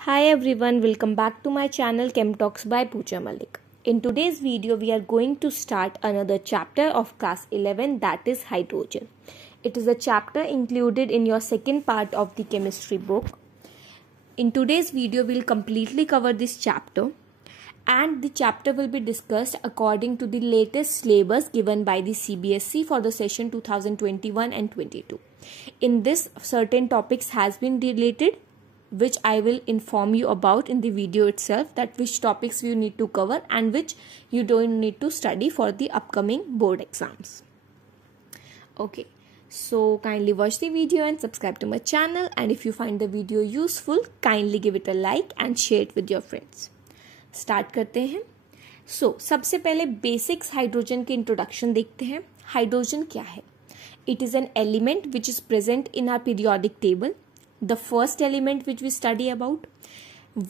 Hi everyone, welcome back to my channel Chem Talks by Pooja Malik. In today's video, we are going to start another chapter of class 11, that is hydrogen. It is a chapter included in your second part of the chemistry book. In today's video, we'll completely cover this chapter and the chapter will be discussed according to the latest syllabus given by the CBSE for the session 2021 and 22. In this, certain topics has been related which I will inform you about in the video itself, that which topics you need to cover and which you don't need to study for the upcoming board exams. Okay, so kindly watch the video and subscribe to my channel, and if you find the video useful, kindly give it a like and share it with your friends. Start करते हैं. So, सबसे पहले basics hydrogen के introduction देखते हैं. Hydrogen क्या है? It is an element which is present in our periodic table. The first element which we study about,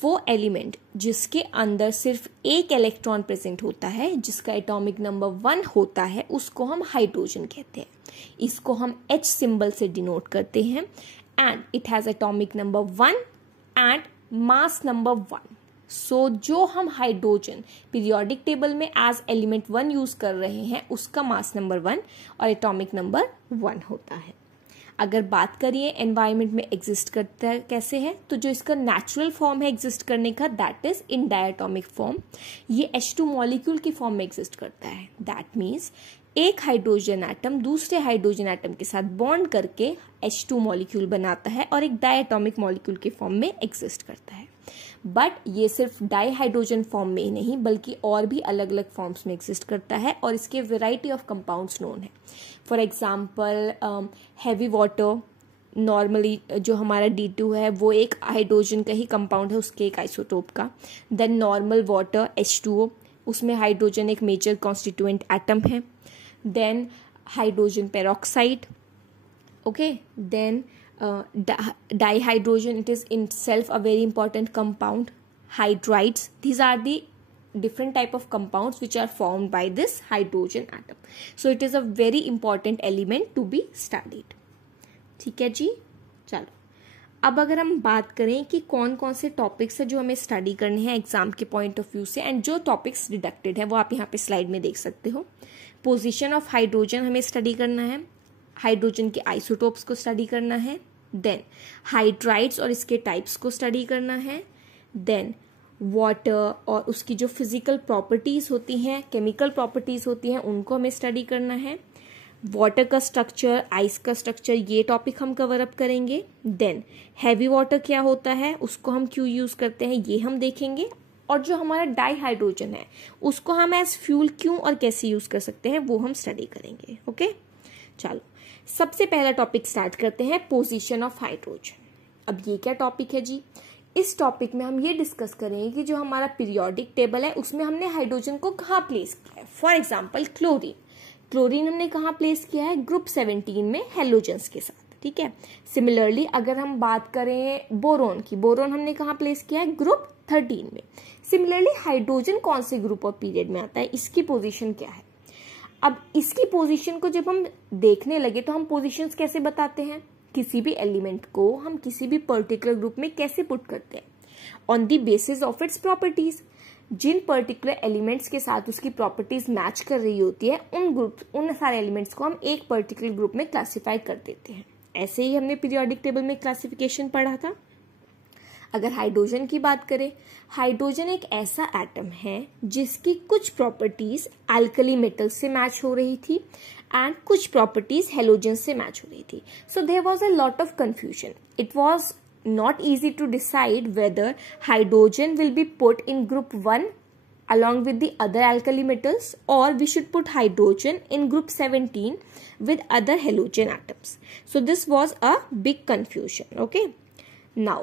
वो एलिमेंट जिसके अंदर सिर्फ एक इलेक्ट्रॉन प्रेजेंट होता है, जिसका एटॉमिक नंबर 1 होता है, उसको हम हाइड्रोजन कहते हैं. इसको हम H सिंबल से डिनोट करते हैं and it has atomic number 1 and mass number 1. सो जो हम हाइड्रोजन पीरियोडिक टेबल में एज एलिमेंट 1 यूज कर रहे हैं, उसका मास नंबर 1 और एटॉमिक नंबर 1 होता है. अगर बात करिए एनवायरनमेंट में एग्जिस्ट करता है कैसे है, तो जो इसका नेचुरल फॉर्म है एग्जिस्ट करने का, that is in diatomic form. ये H2 मॉलिक्यूल की फॉर्म में एग्जिस्ट करता है. दैट मीन्स एक हाइड्रोजन एटम दूसरे हाइड्रोजन एटम के साथ बॉन्ड करके H2 मॉलिक्यूल बनाता है और एक डायटोमिक मॉलिक्यूल के फॉर्म में एग्जिस्ट करता है. बट ये सिर्फ डाईहाइड्रोजन फॉर्म में ही नहीं, बल्कि और भी अलग अलग फॉर्म्स में एग्जिस्ट करता है और इसके वेराइटी ऑफ कंपाउंड्स नोन है. For example heavy water, normally जो हमारा D2 है वो एक हाइड्रोजन का ही कंपाउंड है, उसके एक आइसोटोप का. देन नॉर्मल वाटर H2O, उसमें हाइड्रोजन एक मेजर कॉन्स्टिट्यूएंट एटम है. Then hydrogen peroxide, okay. Then dihydrogen, it is itself a very important compound. Hydrides, these are the different type of compounds which are formed by this hydrogen atom. So it is a very important element to be studied. ठीक है जी. चलो, अब अगर हम बात करें कि कौन कौन से टॉपिक्स है जो हमें स्टडी करने हैं एग्जाम के पॉइंट ऑफ व्यू से, एंड जो टॉपिक्स डिडक्टेड है वो आप यहाँ पे स्लाइड में देख सकते हो. पोजीशन ऑफ हाइड्रोजन हमें स्टडी करना है, हाइड्रोजन के आइसोटोप्स को स्टडी करना है, देन हाइड्राइड्स और इसके टाइप्स को स्टडी करना है, देन वाटर और उसकी जो फिजिकल प्रॉपर्टीज होती हैं, केमिकल प्रॉपर्टीज होती हैं, उनको हमें स्टडी करना है. वाटर का स्ट्रक्चर, आइस का स्ट्रक्चर, ये टॉपिक हम कवर अप करेंगे. देन हैवी वाटर क्या होता है, उसको हम क्यों यूज करते हैं, ये हम देखेंगे. और जो हमारा डाईहाइड्रोजन है उसको हम एज फ्यूल क्यों और कैसे यूज कर सकते हैं, वो हम स्टडी करेंगे. ओके, चलो सबसे पहला टॉपिक स्टार्ट करते हैं, पोजीशन ऑफ हाइड्रोजन. अब ये क्या टॉपिक है जी? इस टॉपिक में हम ये डिस्कस करेंगे कि जो हमारा पीरियोडिक टेबल है उसमें हमने हाइड्रोजन को कहाँ प्लेस किया है. फॉर एग्जांपल क्लोरीन हमने कहाँ प्लेस किया है, ग्रुप 17 में हेलोजेंस के साथ. ठीक है. सिमिलरली अगर हम बात करें बोरोन की, बोरोन हमने कहाँ प्लेस किया है, ग्रुप 13 में. सिमिलरली हाइड्रोजन कौन से ग्रुप और पीरियड में आता है, इसकी पोजीशन क्या है. अब इसकी पोजीशन को जब हम देखने लगे तो हम पोजीशंस कैसे बताते हैं, किसी भी एलिमेंट को हम किसी भी पर्टिकुलर ग्रुप में कैसे पुट करते हैं, on the basis of its properties. जिन पर्टिकुलर एलिमेंट्स के साथ उसकी प्रॉपर्टीज मैच कर रही होती है, उन सारे एलिमेंट्स को हम एक पर्टिकुलर ग्रुप में क्लासिफाई कर देते हैं. ऐसे ही हमने पीरियोडिक टेबल में क्लासिफिकेशन पढ़ा था. अगर हाइड्रोजन की बात करें, हाइड्रोजन एक ऐसा एटम है जिसकी कुछ प्रॉपर्टीज अल्कली मेटल से मैच हो रही थी एंड कुछ प्रॉपर्टीज हेलोजन से मैच हो रही थी. So there was a lot of confusion. It was not easy to decide whether hydrogen will be put in group 1 along with the other alkali metals, or we should put hydrogen in group 17 with other halogen atoms. So this was a big confusion. Okay, now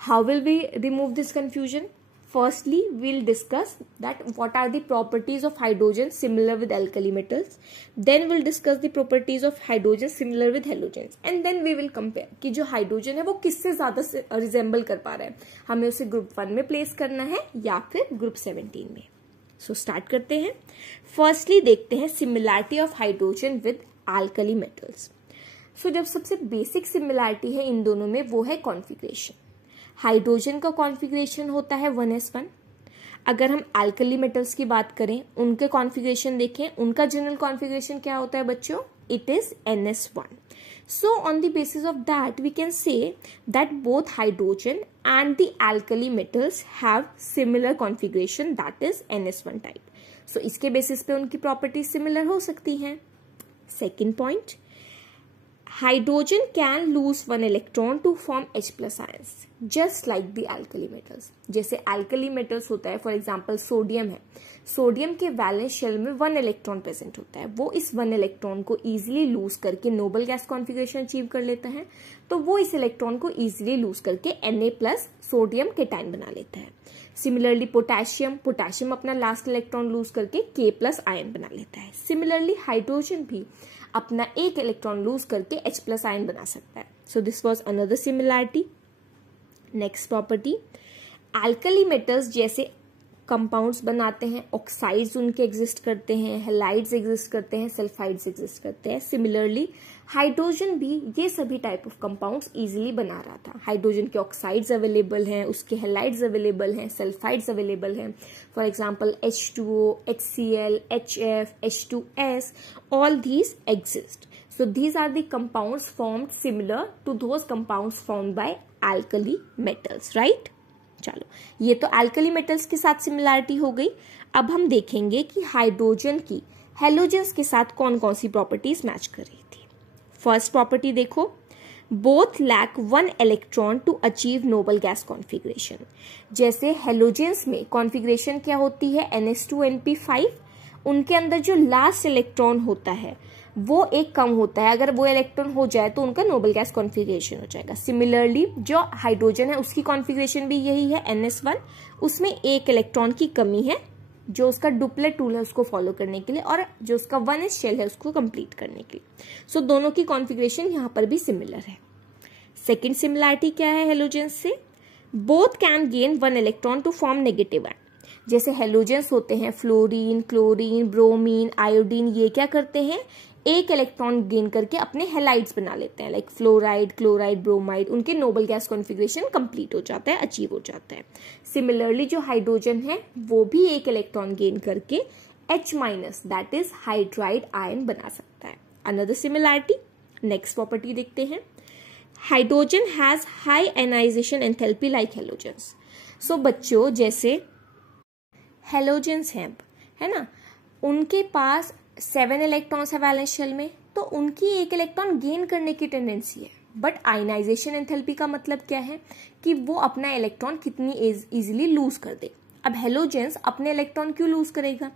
how will we remove this confusion? Firstly, we'll discuss that what are the properties of hydrogen similar with alkali metals. Then we'll discuss the properties of hydrogen similar with halogens. And then we will compare कि जो hydrogen है वो किससे ज़्यादा resemble कर पा रहा है, हमें उसे group 1 में place करना है या फिर group 17 में. So start करते हैं. Firstly देखते हैं similarity of hydrogen with alkali metals. So जब सबसे basic similarity है इन दोनों में वो है configuration. हाइड्रोजन का कॉन्फ़िगरेशन होता है 1s1। अगर हम एल्कली मेटल्स की बात करें, उनके कॉन्फ़िगरेशन देखें, उनका जनरल कॉन्फ़िगरेशन क्या होता है बच्चों? It is NS1। So on the basis of that we can say that both hydrogen and the alkali metals have similar configuration, that is NS1 type. So इसके basis पे उनकी properties similar हो सकती हैं। Second point, hydrogen can lose one electron to form H plus ions just like the alkali metals। जैसे alkali metals होता है, for example sodium है, सोडियम के वैलेंस शेल में 1 इलेक्ट्रॉन प्रेजेंट होता है, वो इस 1 इलेक्ट्रॉन को इजीली लूज करके नोबल गैस कॉन्फ़िगरेशन अचीव कर लेता है, तो वो इस इलेक्ट्रॉन को इजीली लूज करके Na प्लस सोडियम केटाइन बना लेता है। सिमिलरली पोटेशियम अपना लास्ट इलेक्ट्रॉन लूज करके K प्लस आयन बना लेता है। सिमिलरली हाइड्रोजन भी अपना एक इलेक्ट्रॉन लूज करके H प्लस आयन बना सकता है। So this was another similarity. Next property, alkali metals जैसे कंपाउंड्स बनाते हैं, ऑक्साइड्स उनके एग्जिस्ट करते हैं, हैलाइड्स एग्जिस्ट करते हैं, सल्फाइड्स एग्जिस्ट करते हैं। सिमिलरली हाइड्रोजन भी ये सभी टाइप ऑफ कंपाउंड्स इजीली बना रहा था। हाइड्रोजन के ऑक्साइड्स अवेलेबल हैं, उसके हैलाइड्स अवेलेबल हैं, सल्फाइड्स अवेलेबल हैं। For example H2O, HCl, HF, H2S, all these exist. So these are the compounds formed similar to those compounds formed by alkali metals, right? चलो, ये तो alkali metals के साथ similarity हो गई। अब हम देखेंगे कि हाइड्रोजन की हेलोजेंस के साथ कौन कौन सी प्रॉपर्टीज मैच कर रही थी। फर्स्ट प्रॉपर्टी देखो, both lack 1 electron to achieve noble gas configuration. जैसे हेलोजेंस में कॉन्फ़िगरेशन क्या होती है? NS2NP5। उनके अंदर जो लास्ट इलेक्ट्रॉन होता है वो एक कम होता है, अगर वो इलेक्ट्रॉन हो जाए तो उनका नोबल गैस कॉन्फ़िगरेशन हो जाएगा। सिमिलरली जो हाइड्रोजन है उसकी कॉन्फ़िगरेशन भी यही है, NS1। उसमें एक इलेक्ट्रॉन की कमी है, जो उसका डुप्लेट टूल है उसको फॉलो करने के लिए, और जो उसका 1s शेल है उसको कंप्लीट करने के लिए। सो दोनों की कॉन्फ़िगरेशन यहाँ पर भी सिमिलर है। सेकेंड सिमिलैरिटी क्या है हेलोजेंस से? Both can gain 1 electron to form negative ion. जैसे हेलोजेंस होते हैं फ्लोरीन, क्लोरीन, ब्रोमीन, आयोडीन, ये क्या करते हैं? एक इलेक्ट्रॉन गेन करके अपने हेलाइड्स बना लेते हैं, लाइक फ्लोराइड, क्लोराइड, ब्रोमाइड। उनके नोबल गैस कॉन्फ़िगरेशन कंप्लीट हो जाता है, अचीव हो जाता है। सिमिलरली जो हाइड्रोजन है वो भी एक इलेक्ट्रॉन गेन करके H minus, that is hydride ion बना सकता है। अनदर सिमिलैरिटी, नेक्स्ट प्रॉपर्टी देखते हैं। Hydrogen has high ionisation enthalpy like halogens. So बच्चों, जैसे हेलोजेंस हैं, है ना, उनके पास 7 इलेक्ट्रॉन्स है वैलेंस शेल में, तो उनकी एक इलेक्ट्रॉन गेन करने की टेंडेंसी है। बट आयनाइजेशन एंथैल्पी का मतलब क्या है? कि वो अपना इलेक्ट्रॉन कितनी इजीली लूज कर दे। अब हेलोजेंस अपने इलेक्ट्रॉन क्यों लूज करेगा?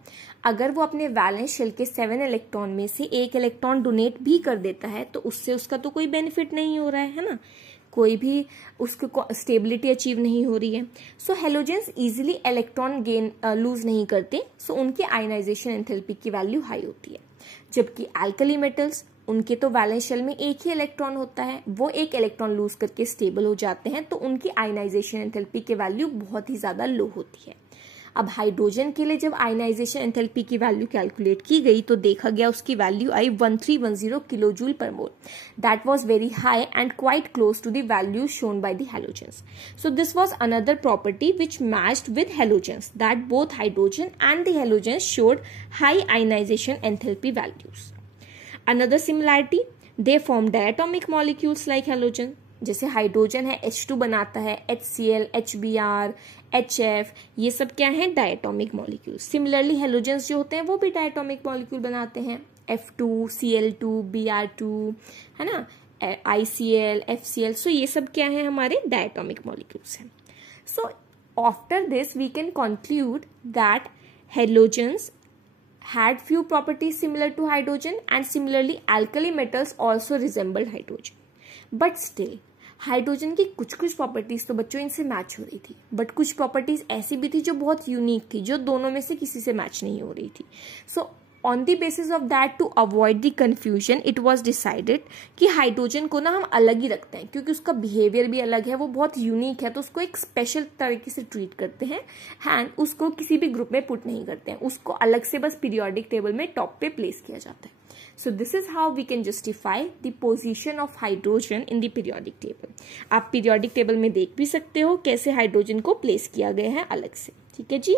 अगर वो अपने वैलेंस शेल के 7 इलेक्ट्रॉन में से एक इलेक्ट्रॉन डोनेट भी कर देता है तो उससे उसका तो कोई बेनिफिट नहीं हो रहा है ना, कोई भी उसको स्टेबिलिटी अचीव नहीं हो रही है। So halogens easily electron gain lose नहीं करते, सो उनकी आयनाइजेशन एंथैल्पी की वैल्यू हाई होती है। जबकि एल्कली मेटल्स, उनके तो वैलेंस शेल में एक ही इलेक्ट्रॉन होता है, वो एक इलेक्ट्रॉन लूज करके स्टेबल हो जाते हैं, तो उनकी आयनाइजेशन एंथैल्पी की वैल्यू बहुत ही ज्यादा लो होती है। अब हाइड्रोजन के लिए जब आयनाइजेशन एंथैल्पी की वैल्यू कैलकुलेट की गई तो देखा गया उसकी value I 1310 kilojoule per mole. That was very high and quite close to the value shown by the halogens. So this was another property which matched with halogens, that both hydrogen and the halogens showed high ionisation enthalpy values. Another similarity, they form diatomic molecules like halogen. जैसे हाइड्रोजन है H2 बनाता है, HCl, HBr, HF, ये सब क्या है? Diatomic molecule. Similarly halogens जो होते हैं वो भी डायटोमिक मॉलिक्यूल बनाते हैं, F2, Cl2, Br2, है ना, ICl, FCl। सो ये सब क्या है? हमारे डायटोमिक मॉलिक्यूल्स हैं। So after this we can conclude that halogens had few properties similar to hydrogen, and similarly alkali metals also resembled hydrogen. But still hydrogen की कुछ कुछ प्रॉपर्टीज तो बच्चों इनसे मैच हो रही थी, बट कुछ प्रॉपर्टीज ऐसी भी थी जो बहुत यूनिक थी, जो दोनों में से किसी से मैच नहीं हो रही थी। So on the basis of that, to avoid the confusion, it was decided कि हाइड्रोजन को ना हम अलग ही रखते हैं, क्योंकि उसका बिहेवियर भी अलग है, वो बहुत यूनिक है, तो उसको एक स्पेशल तरीके से ट्रीट करते हैं एंड उसको किसी भी ग्रुप में पुट नहीं करते हैं, उसको अलग से बस पीरियोडिक टेबल में टॉप पे प्लेस किया जाता है। So this is how we can justify the position of hydrogen in the periodic table. आप पीरियोडिक टेबल में देख भी सकते हो कैसे हाइड्रोजन को प्लेस किया गया है अलग से। ठीक है जी,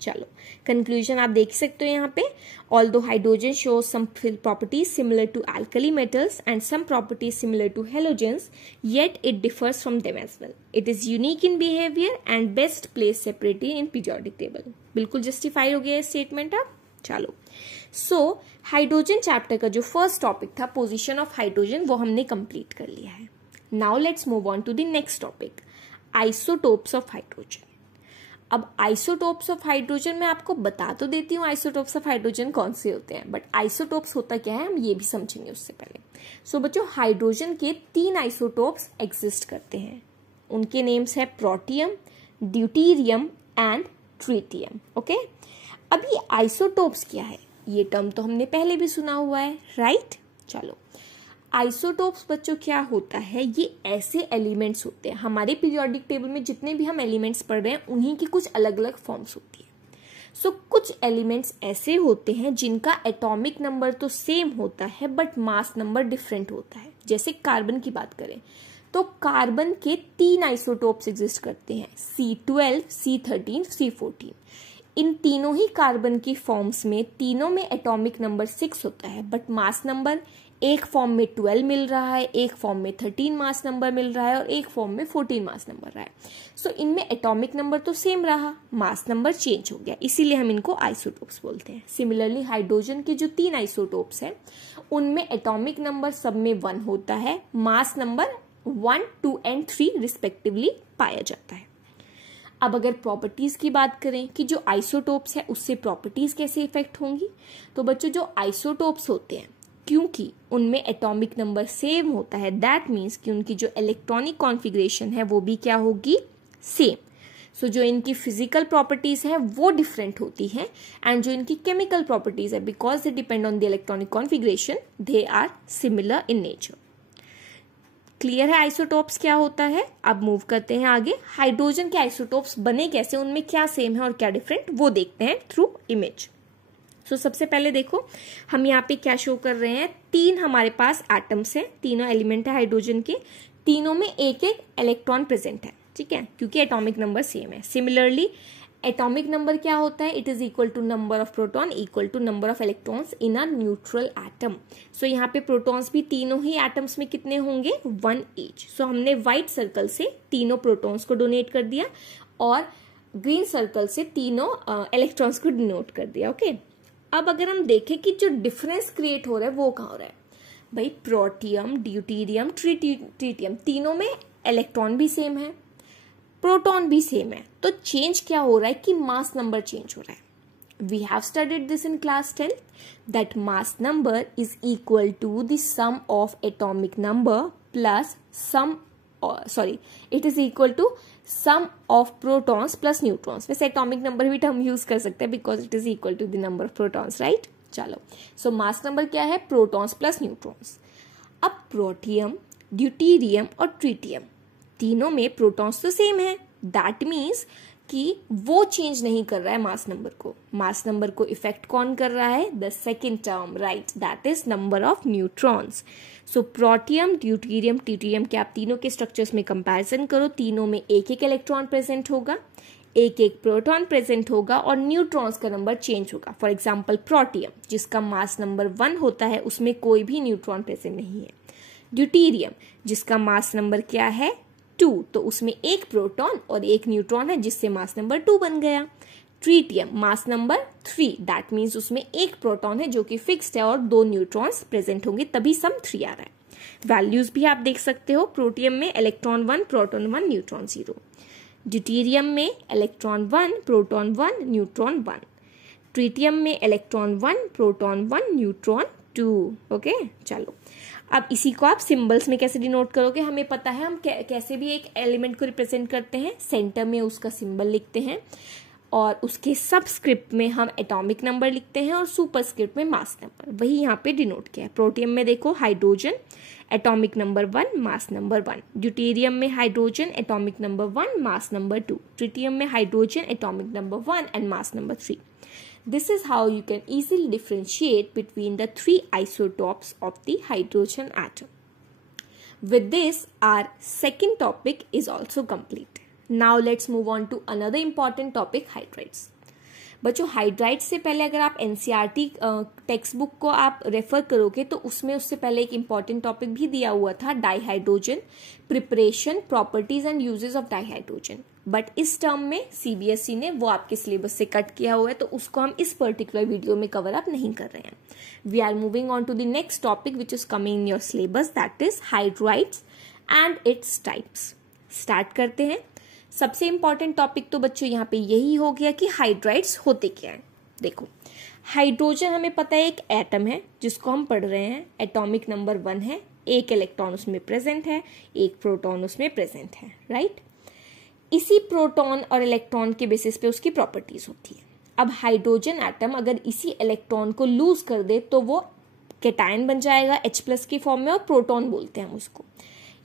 चलो कंक्लूजन आप देख सकते हो यहाँ पे। Although hydrogen shows some properties similar to alkali metals and some properties similar to halogens, yet it differs from them as well. It is unique in behaviour and best place separately in periodic table. बिल्कुल justify हो गया statement अब। चलो so hydrogen chapter का जो first topic था position of hydrogen वो हमने कंप्लीट कर लिया है। Now let's move on to the next topic, isotopes of hydrogen. अब आइसोटोप्स ऑफ हाइड्रोजन मैं आपको बता तो देती हूँ आइसोटोप्स ऑफ हाइड्रोजन कौन से होते हैं, बट आइसोटोप्स होता क्या है हम ये भी समझेंगे उससे पहले। सो बच्चों हाइड्रोजन के 3 आइसोटोप्स एग्जिस्ट करते हैं। उनके नेम्स है protium, deuterium and tritium. Okay, अब ये आइसोटोप्स क्या है ये टर्म तो हमने पहले भी सुना हुआ है, राइट। चलो आइसोटोप्स बच्चों क्या होता है, ये ऐसे एलिमेंट्स होते हैं, हमारे पीरियोडिक टेबल में जितने भी हम एलिमेंट्स पढ़ रहे हैं उन्हीं की कुछ अलग अलग फॉर्म्स होती है। सो कुछ एलिमेंट्स ऐसे होते हैं जिनका एटॉमिक नंबर तो सेम होता है बट मास नंबर डिफरेंट होता है। जैसे कार्बन की बात करें तो कार्बन के 3 आइसोटोप्स एग्जिस्ट करते हैं, C12, C13, C14। इन तीनों ही कार्बन की फॉर्म्स में तीनों में एटॉमिक नंबर 6 होता है बट मास नंबर एक फॉर्म में 12 मिल रहा है, एक फॉर्म में 13 मास नंबर मिल रहा है और एक फॉर्म में 14 मास नंबर रहा है। सो इनमें एटॉमिक नंबर तो सेम रहा, मास नंबर चेंज हो गया, इसीलिए हम इनको आइसोटोप्स बोलते हैं। सिमिलरली हाइड्रोजन के जो 3 आइसोटोप्स हैं उनमें एटॉमिक नंबर सब में 1 होता है, मास नंबर 1, 2 एंड 3 रिस्पेक्टिवली पाया जाता है। अब अगर प्रॉपर्टीज की बात करें कि जो आइसोटोप्स है उससे प्रॉपर्टीज कैसे इफेक्ट होंगी, तो बच्चों जो आइसोटोप्स होते हैं क्योंकि उनमें एटॉमिक नंबर सेम होता है, दैट मीन्स कि उनकी जो इलेक्ट्रॉनिक कॉन्फ़िगरेशन है वो भी क्या होगी, सेम। सो जो इनकी फिजिकल प्रॉपर्टीज है वो डिफरेंट होती है एंड जो इनकी केमिकल प्रॉपर्टीज है because they depend on the electronic configuration they are similar in nature. Clear है आइसोटोप्स क्या होता है। अब मूव करते हैं आगे, हाइड्रोजन के आइसोटोप्स बने कैसे, उनमें क्या सेम है और क्या डिफरेंट वो देखते हैं थ्रू इमेज। सो सबसे पहले देखो हम यहाँ पे क्या शो कर रहे हैं, 3 हमारे पास एटम्स हैं, तीनों एलिमेंट है हाइड्रोजन के, तीनों में एक एक इलेक्ट्रॉन प्रेजेंट है, ठीक है, क्योंकि एटॉमिक नंबर सेम है। सिमिलरली एटॉमिक नंबर क्या होता है, it is equal to number of proton equal to number of electrons in a neutral atom. So यहाँ पे प्रोटॉन्स भी तीनों ही एटम्स में कितने होंगे, 1 ईच। सो हमने व्हाइट सर्कल से तीनों प्रोटॉन्स को डोनेट कर दिया और ग्रीन सर्कल से तीनों इलेक्ट्रॉन्स को डिनोट कर दिया। ओके, अब अगर हम देखें कि जो डिफरेंस क्रिएट हो रहा है वो कहाँ हो रहा है, भाई प्रोटियम, ड्यूटीरियम, ट्रिटियम तीनों में इलेक्ट्रॉन भी सेम है, प्रोटॉन भी सेम है, तो चेंज क्या हो रहा है कि मास नंबर चेंज हो रहा है। We have studied this in class 10 that mass number is equal to the sum of atomic number plus sum, sorry it is equal to sum of protons plus neutrons. वैसे atomic number भी हम use कर सकते हैं because it is equal to the number of protons, right. चलो so mass number क्या है, protons plus neutrons. अब प्रोटियम, ड्यूटीरियम और ट्रिटियम तीनों में प्रोटॉन्स तो सेम है, दैट मीन्स कि वो चेंज नहीं कर रहा है मास नंबर को। मास नंबर को इफेक्ट कौन कर रहा है, the second term, right, that is number of neutrons. So protium, deuterium, tritium के आप तीनों के स्ट्रक्चर्स में कंपैरिजन करो, तीनों में एक एक इलेक्ट्रॉन प्रेजेंट होगा, एक एक प्रोटॉन प्रेजेंट होगा और न्यूट्रॉन्स का नंबर चेंज होगा। फॉर एग्जाम्पल प्रोटियम जिसका मास नंबर 1 होता है उसमें कोई भी न्यूट्रॉन प्रेजेंट नहीं है। ड्यूटीरियम जिसका मास नंबर क्या है 2, तो उसमें एक प्रोटॉन और एक न्यूट्रॉन है जिससे मास नंबर 2 बन गया। Tritium mass number 3, that means उसमें एक प्रोटॉन है जो कि फिक्स्ड है और 2 न्यूट्रॉन्स प्रेजेंट होंगे तभी सम 3 आ रहा है। वैल्यूज भी आप देख सकते हो, प्रोटियम में इलेक्ट्रॉन 1, प्रोटॉन 1, न्यूट्रॉन 0। ड्यूटीरियम में इलेक्ट्रॉन 1, प्रोटॉन 1, न्यूट्रॉन 1। ट्रिटियम में इलेक्ट्रॉन 1, प्रोटॉन 1, न्यूट्रॉन 2। ओके, चलो अब इसी को आप सिंबल्स में कैसे डिनोट करोगे, हमें पता है हम कैसे भी एक एलिमेंट को रिप्रेजेंट करते हैं, सेंटर में उसका सिंबल लिखते हैं और उसके सबस्क्रिप्ट में हम एटॉमिक नंबर लिखते हैं और सुपरस्क्रिप्ट में मास नंबर, वही यहाँ पे डिनोट किया है। प्रोटियम में देखो hydrogen, atomic number 1, mass number 1। Deuterium में hydrogen, atomic number 1, mass number 2। Tritium में hydrogen, atomic number 1 and mass number 3। This is how you can easily differentiate between the three isotopes of the hydrogen atom. With this, our second topic is also complete. Now let's move on to another important topic, hydrides. बच्चों hydride से पहले अगर आप NCERT text book को आप refer करोगे तो उसमें उससे पहले एक इम्पॉर्टेंट टॉपिक भी दिया हुआ था, dihydrogen, preparation, properties and uses of dihydrogen. But इस टर्म में सीबीएसई ने वो आपके सिलेबस से कट किया हुआ है, तो उसको हम इस पर्टिकुलर वीडियो में कवर अप नहीं कर रहे हैं. We are moving on to the next topic which is coming in your syllabus, that is hydrides and its types. Start करते हैं. सबसे इंपॉर्टेंट टॉपिक तो बच्चों यहाँ पे यही हो गया कि हाइड्राइड्स होते क्या हैं. देखो, हाइड्रोजन हमें पता है एक एटम है जिसको हम पढ़ रहे हैं, एटॉमिक नंबर 1 है, एक इलेक्ट्रॉन उसमें प्रेजेंट है, एक प्रोटॉन उसमें प्रेजेंट है, राइट. इसी प्रोटॉन और इलेक्ट्रॉन के बेसिस पे उसकी प्रॉपर्टीज होती है. अब हाइड्रोजन एटम अगर इसी इलेक्ट्रॉन को लूज कर दे तो वो कैटायन बन जाएगा H+ की फॉर्म में, और प्रोटॉन बोलते हैं हम उसको.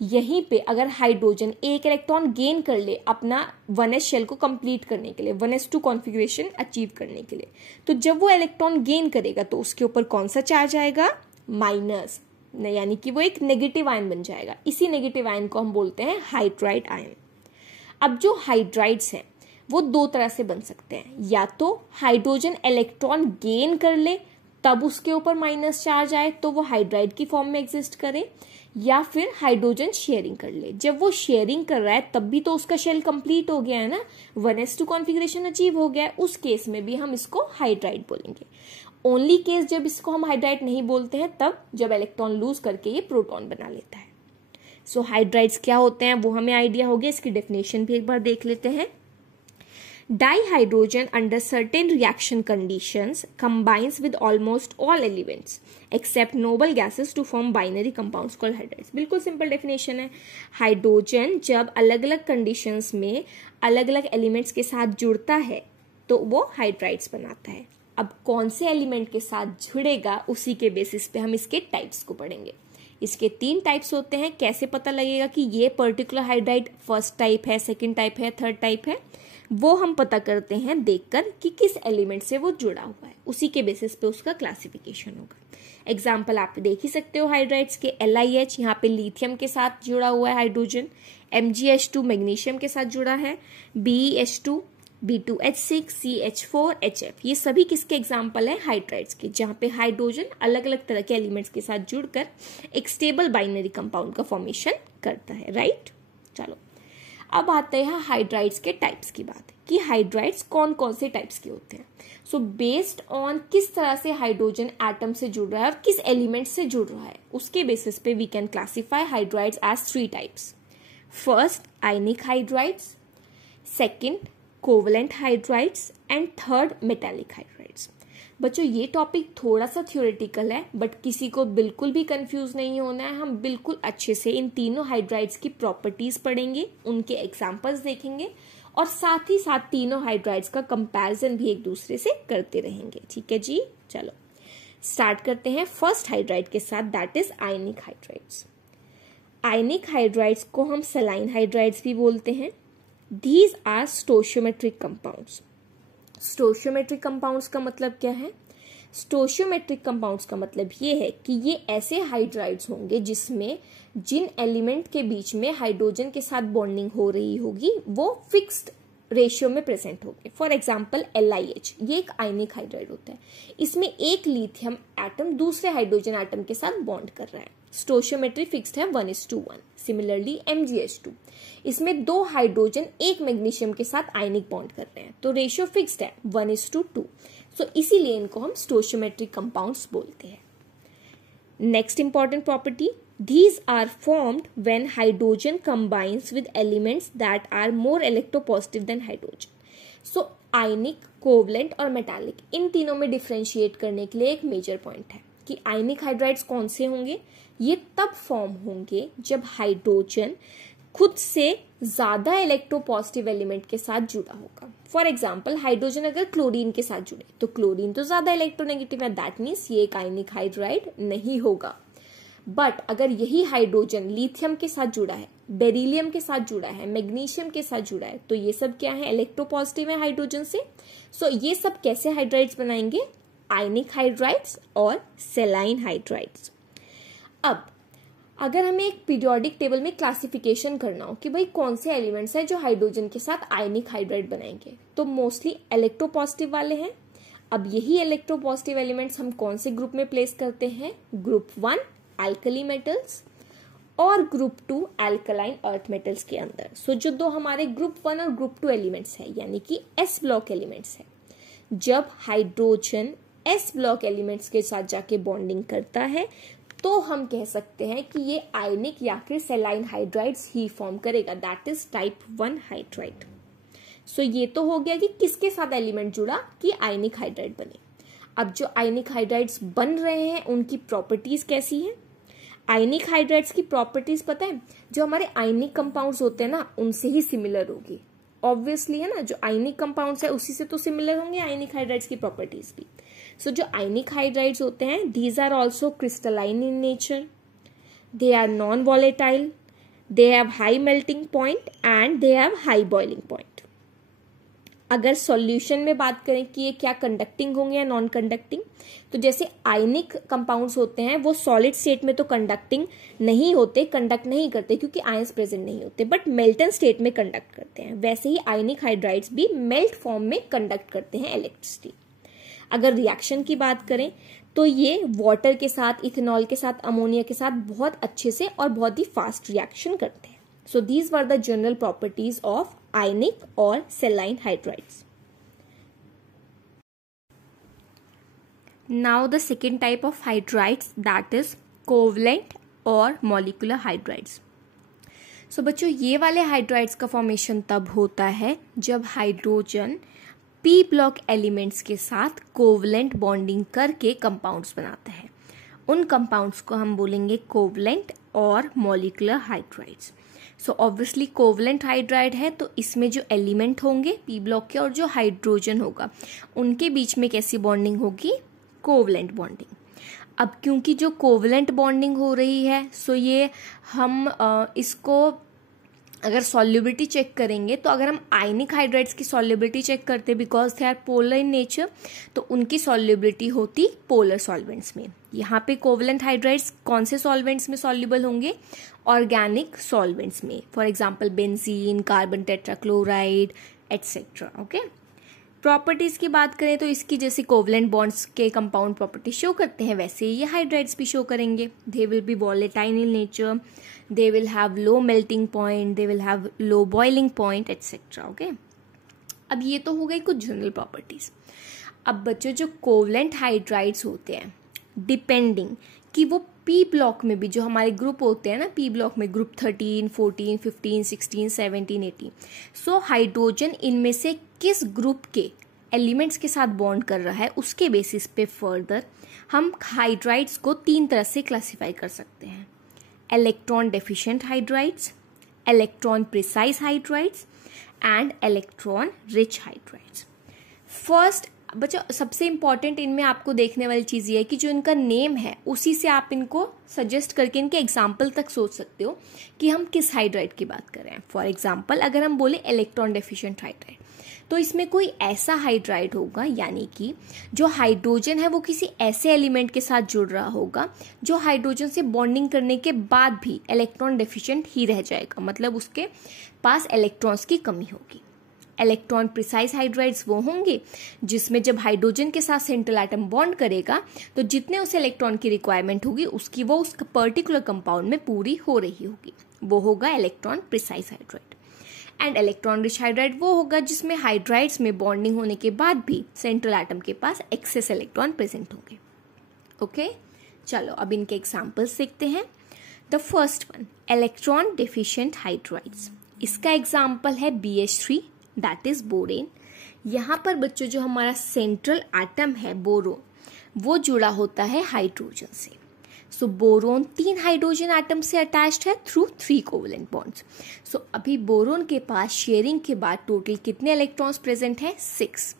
यहीं पे अगर हाइड्रोजन एक इलेक्ट्रॉन गेन कर ले अपना 1s शेल को कंप्लीट करने के लिए, 1s2 कॉन्फ़िगरेशन अचीव करने के लिए, तो जब वो इलेक्ट्रॉन गेन करेगा तो उसके ऊपर कौन सा चार्ज आएगा? माइनस, यानी कि वो एक नेगेटिव आयन बन जाएगा. इसी नेगेटिव आयन को हम बोलते हैं हाइड्राइड आयन. अब जो हाइड्राइड्स हैं वो दो तरह से बन सकते हैं, या तो हाइड्रोजन इलेक्ट्रॉन गेन कर ले तब उसके ऊपर माइनस चार्ज आए तो वो हाइड्राइड की फॉर्म में एग्जिस्ट करे, या फिर हाइड्रोजन शेयरिंग कर ले. जब वो शेयरिंग कर रहा है तब भी तो उसका शेल कंप्लीट हो गया है ना, 1s2 कॉन्फ़िगरेशन अचीव हो गया है, उस केस में भी हम इसको हाइड्राइड बोलेंगे. ओनली केस जब इसको हम हाइड्राइड नहीं बोलते हैं तब जब इलेक्ट्रॉन लूज करके ये प्रोटॉन बना लेता है. सो हाइड्राइड्स क्या होते हैं वो हमें आइडिया हो गया. इसकी डेफिनेशन भी एक बार देख लेते हैं. Dihydrogen under certain reaction conditions combines with almost all elements except noble gases to form binary compounds called hydrides. बिल्कुल सिंपल डेफिनेशन है. हाइड्रोजन जब अलग अलग कंडीशंस में अलग अलग एलिमेंट्स के साथ जुड़ता है तो वो हाइड्राइड्स बनाता है. अब कौन से एलिमेंट के साथ जुड़ेगा उसी के बेसिस पे हम इसके टाइप्स को पढ़ेंगे. इसके 3 टाइप्स होते हैं. कैसे पता लगेगा कि ये पर्टिकुलर हाइड्राइड फर्स्ट टाइप है, सेकंड टाइप है, थर्ड टाइप है, वो हम पता करते हैं देखकर कि किस एलिमेंट से वो जुड़ा हुआ है, उसी के बेसिस पे उसका क्लासिफिकेशन होगा. एग्जाम्पल आप देख ही सकते हो हाइड्राइड्स के. LiH यहाँ पे लिथियम के साथ जुड़ा हुआ है हाइड्रोजन, MgH2 मैग्नीशियम के साथ जुड़ा है, BeH2, B2H6, CH4, HF, ये सभी किसके एग्जाम्पल है? हाइड्राइड्स के, जहाँ पे हाइड्रोजन अलग अलग तरह के एलिमेंट्स के साथ जुड़कर एक स्टेबल बाइनरी कंपाउंड का फॉर्मेशन करता है, राइट. चलो अब आते हैं हाइड्राइड्स के टाइप्स की बात, कि हाइड्राइड्स कौन कौन से टाइप्स के होते हैं. सो बेस्ड ऑन किस तरह से हाइड्रोजन एटम से जुड़ रहा है और किस एलिमेंट से जुड़ रहा है, उसके बेसिस पे we can classify hydrides as 3 types. First, ionic hydrides, second, covalent hydrides, and third, metallic hydrides. बच्चों ये टॉपिक थोड़ा सा थ्योरेटिकल है, बट किसी को बिल्कुल भी कंफ्यूज नहीं होना है. हम बिल्कुल अच्छे से इन तीनों हाइड्राइड्स की प्रॉपर्टीज पढ़ेंगे, उनके एग्जांपल्स देखेंगे, और साथ ही साथ तीनों हाइड्राइड्स का कंपैरिजन भी एक दूसरे से करते रहेंगे. ठीक है जी, चलो स्टार्ट करते हैं फर्स्ट हाइड्राइड के साथ, that is ionic hydrides. Ionic hydrides को हम सलाइन हाइड्राइड्स भी बोलते हैं. These are stoichiometric compounds. Stoichiometric compounds का मतलब क्या है? स्टोशियोमेट्रिक कंपाउंड्स का मतलब ये है कि ये ऐसे हाइड्राइड्स होंगे जिसमें जिन एलिमेंट के बीच में हाइड्रोजन के साथ बॉन्डिंग हो रही होगी वो फिक्स्ड रेशियो में प्रेजेंट होंगे. फॉर एग्जाम्पल LiH, ये एक आयनिक हाइड्राइड होता है. इसमें एक लिथियम एटम दूसरे हाइड्रोजन एटम के साथ बॉन्ड कर रहा है. स्टोशियोमेट्री फिक्स्ड है 1:1. सिमिलरली MgH2, इसमें 2 हाइड्रोजन एक मैग्नीशियम के साथ आयनिक बॉन्ड कर रहे हैं, तो रेशियो फिक्स्ड है 1:2. सो इसीलिए इनको हम स्टोशियोमेट्रिक कंपाउंड्स बोलते हैं. Next important property, these are formed when hydrogen combines with elements that are more electropositive than hydrogen. So ionic, covalent और मेटालिक, इन तीनों में डिफ्रेंशिएट करने के लिए एक मेजर पॉइंट है कि आयनिक हाइड्राइड्स कौन से होंगे. ये तब फॉर्म होंगे जब हाइड्रोजन खुद से ज्यादा इलेक्ट्रोपॉजिटिव एलिमेंट के साथ जुड़ा होगा. फॉर एग्जाम्पल हाइड्रोजन अगर क्लोरीन के साथ जुड़े तो क्लोरीन तो ज्यादा इलेक्ट्रोनेगेटिव है, दैट मीन्स ये एक आयनिक हाइड्राइड नहीं होगा. बट अगर यही हाइड्रोजन लिथियम के साथ जुड़ा है, बेरिलियम के साथ जुड़ा है, मैग्नीशियम के साथ जुड़ा है, तो ये सब क्या है, इलेक्ट्रोपॉजिटिव है हाइड्रोजन से। सो ये सब कैसे हाइड्राइड्स बनाएंगे, आयनिक हाइड्राइड्स और सेलाइन हाइड्राइड्स। अब अगर हमें एक पीरियोडिक टेबल में क्लासिफिकेशन करना हो कि भाई कौन से एलिमेंट्स हैं जो हाइड्रोजन के साथ आयनिक हाइड्राइड बनाएंगे, तो मोस्टली इलेक्ट्रोपॉजिटिव वाले हैं। अब यही इलेक्ट्रोपॉजिटिव एलिमेंट्स हम कौन से ग्रुप में प्लेस करते हैं, ग्रुप 1 एल्कली मेटल्स और ग्रुप 2 एल्कलाइन अर्थ मेटल्स के अंदर। सो जो दो हमारे ग्रुप 1 और ग्रुप 2 एलिमेंट्स है, यानी कि एस ब्लॉक एलिमेंट्स है, जब हाइड्रोजन एस ब्लॉक एलिमेंट्स के साथ जाके बॉन्डिंग करता है तो हम कह सकते हैं कि ये आयनिक या फिर सेलाइन हाइड्राइड्स ही फॉर्म करेगा, दैट इज टाइप 1 हाइड्राइड। सो ये तो हो गया कि किसके साथ एलिमेंट जुड़ा कि आयनिक हाइड्राइड बने। अब जो आयनिक हाइड्राइड्स बन रहे हैं उनकी प्रॉपर्टीज कैसी हैं, आयनिक हाइड्राइड्स की प्रॉपर्टीज पता है, जो हमारे आयनिक कंपाउंड्स होते हैं ना उनसे ही सिमिलर होगी, ऑब्वियसली है ना, जो आयनिक कंपाउंड्स है उसी से तो सिमिलर होंगे आयनिक हाइड्राइड्स की प्रॉपर्टीज भी। सो जो आयनिक हाइड्राइड्स होते हैं these are also crystalline in nature, they are non volatile, they have high melting point and they have high boiling point. अगर सॉल्यूशन में बात करें कि ये क्या कंडक्टिंग होंगे या नॉन कंडक्टिंग, तो जैसे आयनिक कंपाउंड्स होते हैं वो सॉलिड स्टेट में तो कंडक्टिंग नहीं होते, कंडक्ट नहीं करते क्योंकि आयंस प्रेजेंट नहीं होते, बट मेल्टन स्टेट में कंडक्ट करते हैं। वैसे ही आयनिक हाइड्राइड्स भी मेल्ट फॉर्म में कंडक्ट करते हैं इलेक्ट्रिसिटी। अगर रिएक्शन की बात करें तो ये वाटर के साथ, इथेनॉल के साथ, अमोनिया के साथ बहुत अच्छे से और बहुत ही फास्ट रिएक्शन करते हैं। So these were the general properties of ionic or saline hydrides. Now the second type of hydrides that is covalent or molecular hydrides. सो बच्चों ये वाले हाइड्राइड्स का फॉर्मेशन तब होता है जब हाइड्रोजन पी ब्लॉक एलिमेंट्स के साथ कोवलेंट बॉन्डिंग करके कंपाउंड्स बनाता है। उन कंपाउंड्स को हम बोलेंगे covalent or molecular hydrides. So obviously covalent hydride है तो इसमें जो एलिमेंट होंगे पी ब्लॉक के और जो हाइड्रोजन होगा उनके बीच में कैसी बॉन्डिंग होगी, कोवलेंट बॉन्डिंग। अब क्योंकि जो कोवलेंट बॉन्डिंग हो रही है सो ये हम इसको अगर सॉल्युबिलिटी चेक करेंगे तो अगर हम आयनिक हाइड्राइड्स की सॉल्युबिलिटी चेक करते because they are polar in nature तो उनकी सॉल्युबिलिटी होती पोलर सॉल्वेंट्स में। यहाँ पे कोवलेंट हाइड्राइड्स कौन से सॉल्वेंट्स में सॉल्युबल होंगे, ऑर्गेनिक सॉल्वेंट्स में, for example benzene, carbon tetrachloride etcetera. Okay, properties की बात करें तो इसकी जैसे कोवलेंट बॉन्ड्स के कंपाउंड प्रॉपर्टी शो करते हैं वैसे ये हाइड्राइड्स भी शो करेंगे। They will be volatile in nature, they will have low melting point, they will have low boiling point etc. Okay, अब ये तो हो गई कुछ जनरल प्रॉपर्टीज। अब बच्चों जो कोवलेंट हाइड्राइड्स होते हैं डिपेंडिंग कि वो पी ब्लॉक में भी जो हमारे ग्रुप होते हैं ना, पी ब्लॉक में ग्रुप 13, 14, 15, 16, 17, 18, सो हाइड्रोजन इनमें से किस ग्रुप के एलिमेंट्स के साथ बॉन्ड कर रहा है उसके बेसिस पे फर्दर हम हाइड्राइड्स को 3 तरह से क्लासीफाई कर सकते हैं, electron deficient hydrides, electron precise hydrides and electron rich hydrides. First बच्चों सबसे इंपॉर्टेंट इनमें आपको देखने वाली चीज ये है कि जो इनका नेम है उसी से आप इनको सजेस्ट करके इनके एग्जाम्पल तक सोच सकते हो कि हम किस हाइड्राइड की बात कर रहे हैं। फॉर एग्जाम्पल अगर हम बोले इलेक्ट्रॉन डेफिशिएंट हाइड्राइड तो इसमें कोई ऐसा हाइड्राइड होगा यानी कि जो हाइड्रोजन है वो किसी ऐसे एलिमेंट के साथ जुड़ रहा होगा जो हाइड्रोजन से बॉन्डिंग करने के बाद भी इलेक्ट्रॉन डेफिशिएंट ही रह जाएगा, मतलब उसके पास इलेक्ट्रॉन्स की कमी होगी। इलेक्ट्रॉन प्रिसाइज हाइड्राइड्स वो होंगे जिसमें जब हाइड्रोजन के साथ सेंट्रल एटम बॉन्ड करेगा तो जितने उसे इलेक्ट्रॉन की रिक्वायरमेंट होगी उसकी वो उस पर्टिकुलर कंपाउंड में पूरी हो रही होगी, वो होगा electron precise hydride. And electron rich hydride वो होगा जिसमें हाइड्राइड्स में बॉन्डिंग होने के बाद भी सेंट्रल एटम के पास एक्सेस इलेक्ट्रॉन प्रेजेंट होंगे। ओके, चलो अब इनके एग्जांपल्स देखते हैं। The first one electron deficient hydrides, इसका एग्जांपल है BH3 दैट इज बोरेन। यहाँ पर बच्चों जो हमारा सेंट्रल एटम है बोरोन वो जुड़ा होता है हाइड्रोजन से। सो बोरोन 3 हाइड्रोजन एटम से अटैच्ड है थ्रू 3 कोवलेंट बॉन्ड्स। सो अभी बोरोन के पास शेयरिंग के बाद टोटल कितने इलेक्ट्रॉन्स प्रेजेंट हैं, 6।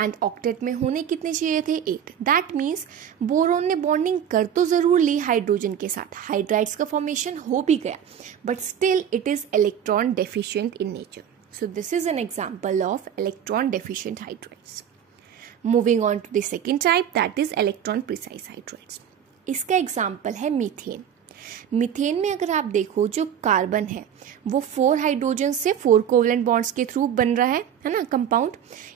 एंड ऑक्टेट में होने कितने चाहिए थे 8। दैट मीन्स बोरोन ने बॉन्डिंग कर तो जरूर ली हाइड्रोजन के साथ, हाइड्राइड्स का फॉर्मेशन हो भी गया, but still it is electron deficient in nature. So this is an example of electron deficient hydrides. Moving on to the second type, that is electron precise hydrides. इसका example है methane. Methane में अगर आप देखो जो carbon है वो 4 hydrogen से 4 कोवलेंट बॉन्ड्स के थ्रू बन रहा है ना कंपाउंड.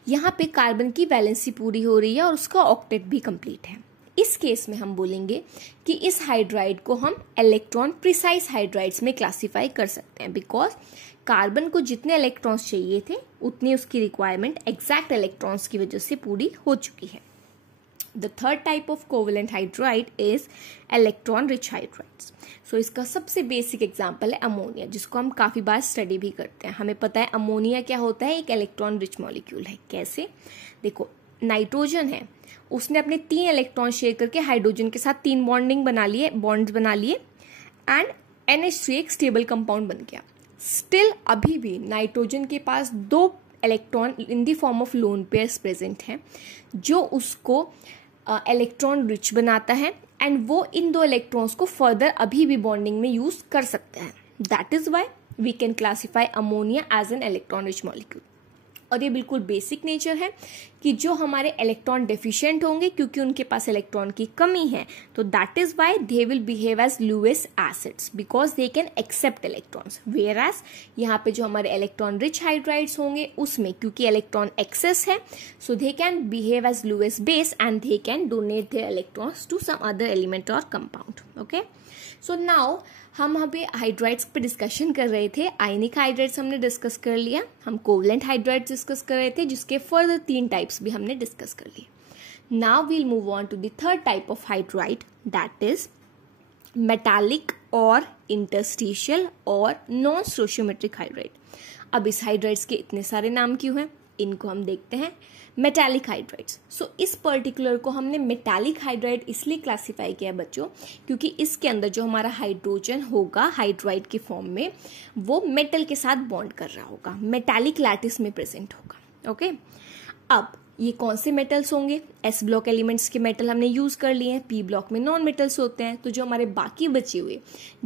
यहाँ पे कार्बन की वैलेंसी पूरी हो रही है और उसका ऑक्टेट भी कंप्लीट है. इस केस में हम बोलेंगे कि इस हाइड्राइड को हम इलेक्ट्रॉन प्रिसाइज हाइड्राइड्स में क्लासिफाई कर सकते हैं, बिकॉज कार्बन को जितने इलेक्ट्रॉन्स चाहिए थे उतनी उसकी रिक्वायरमेंट एग्जैक्ट इलेक्ट्रॉन्स की वजह से पूरी हो चुकी है. The third type of covalent hydride is electron rich hydrides. So इसका सबसे बेसिक एग्जाम्पल है अमोनिया, जिसको हम काफी बार स्टडी भी करते हैं. हमें पता है अमोनिया क्या होता है, एक इलेक्ट्रॉन रिच मॉलिक्यूल है. कैसे? देखो, नाइट्रोजन है, उसने अपने 3 इलेक्ट्रॉन शेयर करके हाइड्रोजन के साथ 3 बॉन्ड्स बना लिए एंड NH3 एक स्टेबल कंपाउंड बन गया. स्टिल अभी भी नाइट्रोजन के पास 2 electron in the form of lone pairs present हैं, जो उसको इलेक्ट्रॉन रिच बनाता है एंड वो इन 2 इलेक्ट्रॉन्स को फर्दर अभी भी बॉन्डिंग में यूज कर सकते हैं. That is why we can classify ammonia as an electron rich molecule. और ये बिल्कुल बेसिक नेचर है कि जो हमारे इलेक्ट्रॉन डेफिशिएंट होंगे क्योंकि उनके पास इलेक्ट्रॉन की कमी है, तो that is why they will behave as Lewis acids because they can accept electrons. Whereas यहाँ पे जो हमारे इलेक्ट्रॉन रिच हाइड्राइड्स होंगे उसमें क्योंकि इलेक्ट्रॉन एक्सेस है, so they can behave as Lewis base and they can donate their electrons to some other element or compound. Okay, so now हम अभी हाइड्राइड्स पे डिस्कशन कर रहे थे. आयनिक हाइड्राइड्स हमने डिस्कस कर लिया, हम कोवलेंट हाइड्राइड्स डिस्कस कर रहे थे, जिसके फर्दर 3 टाइप्स भी हमने डिस्कस कर लिए. Now we'll move on to the third type of hydride, that is metallic और इंटरस्टिशियल और नॉन स्टोशियोमेट्रिक हाइड्राइड. अब इस हाइड्राइड्स के इतने सारे नाम क्यों हैं, इनको हम देखते हैं. Metallic hydrides. सो इस पर्टिकुलर को हमने मेटालिक हाइड्राइड इसलिए क्लासिफाई किया बच्चों क्योंकि इसके अंदर जो हमारा हाइड्रोजन होगा हाइड्राइड के फॉर्म में वो मेटल के साथ बॉन्ड कर रहा होगा, मेटालिक लैटिस में प्रेजेंट होगा. ओके, अब ये कौन से मेटल्स होंगे? S ब्लॉक एलिमेंट्स के मेटल हमने यूज कर लिए हैं, P ब्लॉक में नॉन मेटल्स होते हैं. तो जो हमारे बाकी बचे हुए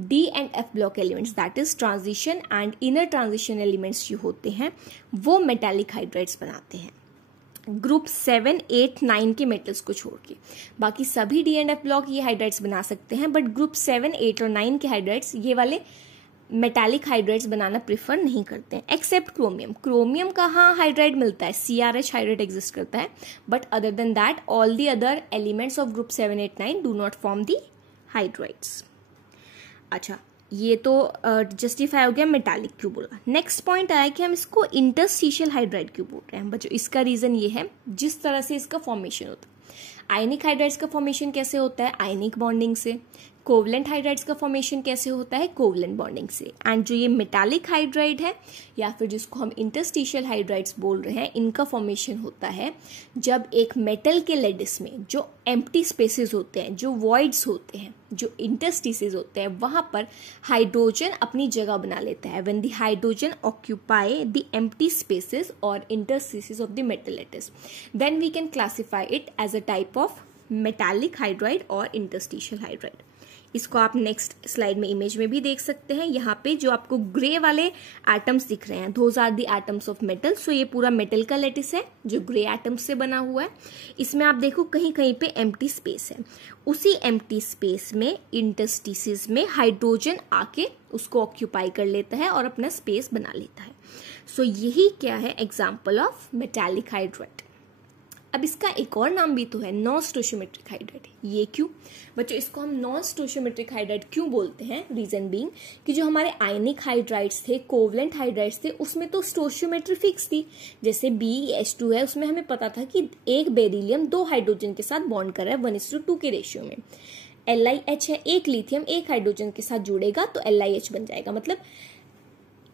D and F block elements, that is transition and inner transition elements जो होते हैं वो मेटालिक हाइड्राइड्स बनाते हैं. ग्रुप 7, 8, 9 के मेटल्स को छोड़ के बाकी सभी D एंड F ब्लॉक ये हाइड्राइड्स बना सकते हैं, बट ग्रुप 7, 8 और 9 के हाइड्राइड्स ये वाले मेटालिक हाइड्राइड्स बनाना प्रेफर नहीं करते हैं, एक्सेप्ट क्रोमियम. क्रोमियम का हाँ हाइड्राइड मिलता है, CrH हाइड्राइड एग्जिस्ट करता है, but other than that all the other elements of group 7, 8, 9 do not form the hydrides. अच्छा, ये तो जस्टिफाई हो गया मेटालिक क्यों बोला. नेक्स्ट पॉइंट आया कि हम इसको इंटरस्टिशियल हाइड्राइड क्यों बोल रहे हैं बच्चों. इसका रीजन ये है जिस तरह से इसका फॉर्मेशन होता है. आयनिक हाइड्राइड्स का फॉर्मेशन कैसे होता है? आयनिक बॉन्डिंग से. कोवलेंट हाइड्राइड्स का फॉर्मेशन कैसे होता है? कोवलेंट बॉन्डिंग से. एंड जो ये मेटालिक हाइड्राइड है या फिर जिसको हम इंटरस्टिशियल हाइड्राइड्स बोल रहे हैं, इनका फॉर्मेशन होता है जब एक मेटल के लेडिस में जो एम्प्टी स्पेसेस होते हैं, जो वॉइड्स होते हैं, जो इंटरस्टिसेस होते हैं, वहां पर हाइड्रोजन अपनी जगह बना लेता है. When the hydrogen occupy the empty spaces or interstices of the metal lattice, then we can classify it as a type of metallic hydride or interstitial hydride. इसको आप नेक्स्ट स्लाइड में इमेज में भी देख सकते हैं. यहाँ पे जो आपको ग्रे वाले एटम्स दिख रहे हैं, those are the atoms of metal. So ये पूरा मेटल का लेटिस है जो ग्रे एटम्स से बना हुआ है. इसमें आप देखो कहीं कहीं पे एम्प्टी स्पेस है. उसी एम्प्टी स्पेस में इंटरस्टिसेस में हाइड्रोजन आके उसको ऑक्यूपाई कर लेता है और अपना स्पेस बना लेता है. सो यही क्या है एग्जाम्पल ऑफ मेटालिक हाइड्राइड. अब इसका एक और नाम भी तो है, नॉन स्टोशियोमेट्रिक हाइड्राइड. ये क्यों बच्चों? इसको हम नॉन स्टोशियोमेट्रिक हाइड्राइड क्यों बोलते हैं? रीजन बीइंग कि जो हमारे आयनिक हाइड्राइड्स थे, कोवलेंट हाइड्राइड्स थे, उसमें तो स्टोशियोमेट्री फिक्स थी. जैसे BeH2 है, उसमें हमें पता था कि एक बेरिलियम 2 हाइड्रोजन के साथ बॉन्ड कर रहा है 1:2 के रेशियो में. LiH है, एक लिथियम एक हाइड्रोजन के साथ जुड़ेगा तो LiH बन जाएगा. मतलब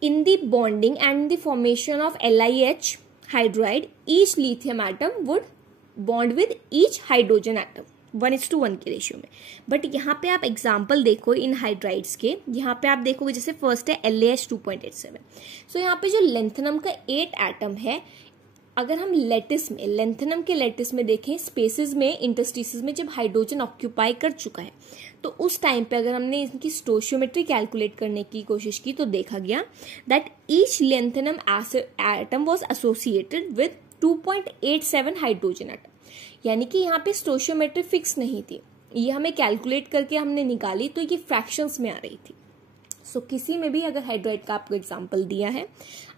in the bonding and the formation of LiH hydride, each lithium atom would bond with each hydrogen atom 1:1 के रेशियो में. बट यहाँ पे आप एग्जाम्पल देखो इन हाइड्राइड्स के, यहाँ पे आप देखोगे जैसे फर्स्ट है LaH 2.87. सो यहाँ पे जो लेंथनम का 8 एटम है, अगर हम लेटिस में, लेंथेनम के लेटिस में देखें, स्पेसेस में, इंटरस्टिसेस में जब हाइड्रोजन ऑक्यूपाई कर चुका है तो उस टाइम पे अगर हमने इनकी स्टोशियोमेट्री कैलकुलेट करने की कोशिश की तो देखा गया that each lanthanum atom was associated with 2.87 hydrogen atom, यानी कि यहाँ पे स्टोशियोमेट्री फिक्स नहीं थी, ये हमें कैलकुलेट करके हमने निकाली तो ये फ्रैक्शंस में आ रही थी। सो किसी में भी अगर हाइड्राइड का आपको एग्जांपल दिया है,